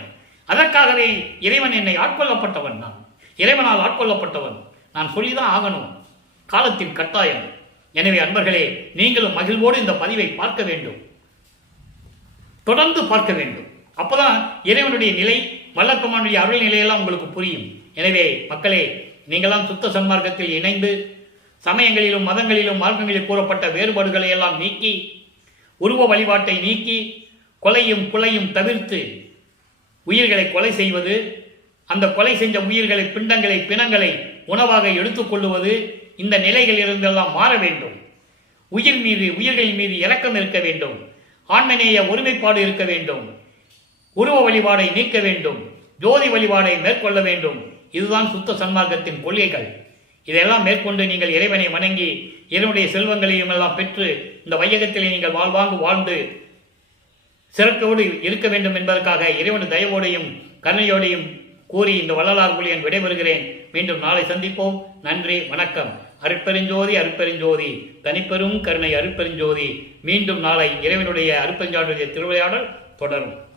அதற்காகவே இறைவன் என்னை ஆட்கொள்ளப்பட்டவன், நான் இறைவனால் ஆட்கொள்ளப்பட்டவன், நான் சொல்லிதான் ஆகணும், காலத்தின் கட்டாயம். எனவே அன்பர்களே, நீங்களும் மகிழ்வோடு இந்த பதிவை பார்க்க வேண்டும், தொடர்ந்து பார்க்க வேண்டும். அப்பதான் இறைவனுடைய நிலை, வல்லப்பெருமானுடைய அருள் நிலையெல்லாம் உங்களுக்கு புரியும். எனவே மக்களே, நீங்களாம் சுத்த சன்மார்க்கத்தில் இணைந்து சமயங்களிலும் மதங்களிலும் மார்க்கங்களில் கூறப்பட்ட வேறுபாடுகளை எல்லாம் நீக்கி, உருவ வழிபாட்டை நீக்கி, கொலையும் குலையும் தவிர்த்து உயிர்களை கொலை செய்வது, அந்த கொலை செஞ்ச உயிர்களை பிண்டங்களை பிணங்களை உணவாக எடுத்துக்கொள்ளுவது, இந்த நிலைகளில் இருந்தெல்லாம் மாற வேண்டும். உயிர்கள் மீது இரக்கம் இருக்க வேண்டும். ஆன்மநேய ஒருமைப்பாடு இருக்க வேண்டும். உருவ வழிபாடை நீக்க வேண்டும். ஜோதி வழிபாடை மேற்கொள்ள வேண்டும். இதுதான் சுத்த சன்மார்க்கத்தின் கொள்கைகள். இதையெல்லாம் மேற்கொண்டு நீங்கள் இறைவனை வணங்கி இறைவனுடைய செல்வங்களையும் எல்லாம் பெற்று இந்த வையகத்திலே நீங்கள் வாழ்ந்து சிறப்போடு இருக்க வேண்டும் என்பதற்காக இறைவன் தயவோடையும் கருணையோடையும் கூறி இந்த வள்ளலார் மொழியன் விடைபெறுகிறேன். மீண்டும் நாளை சந்திப்போம். நன்றி, வணக்கம். அருட்பெருஞ்சோதி அருட்பெருஞ்சோதி தனிப்பெரும் கருணை அருட்பெருஞ்சோதி. மீண்டும் நாளை இறைவனுடைய அருட்பெருஞ்சோதியுடைய திருவிளையாடல் தொடரும்.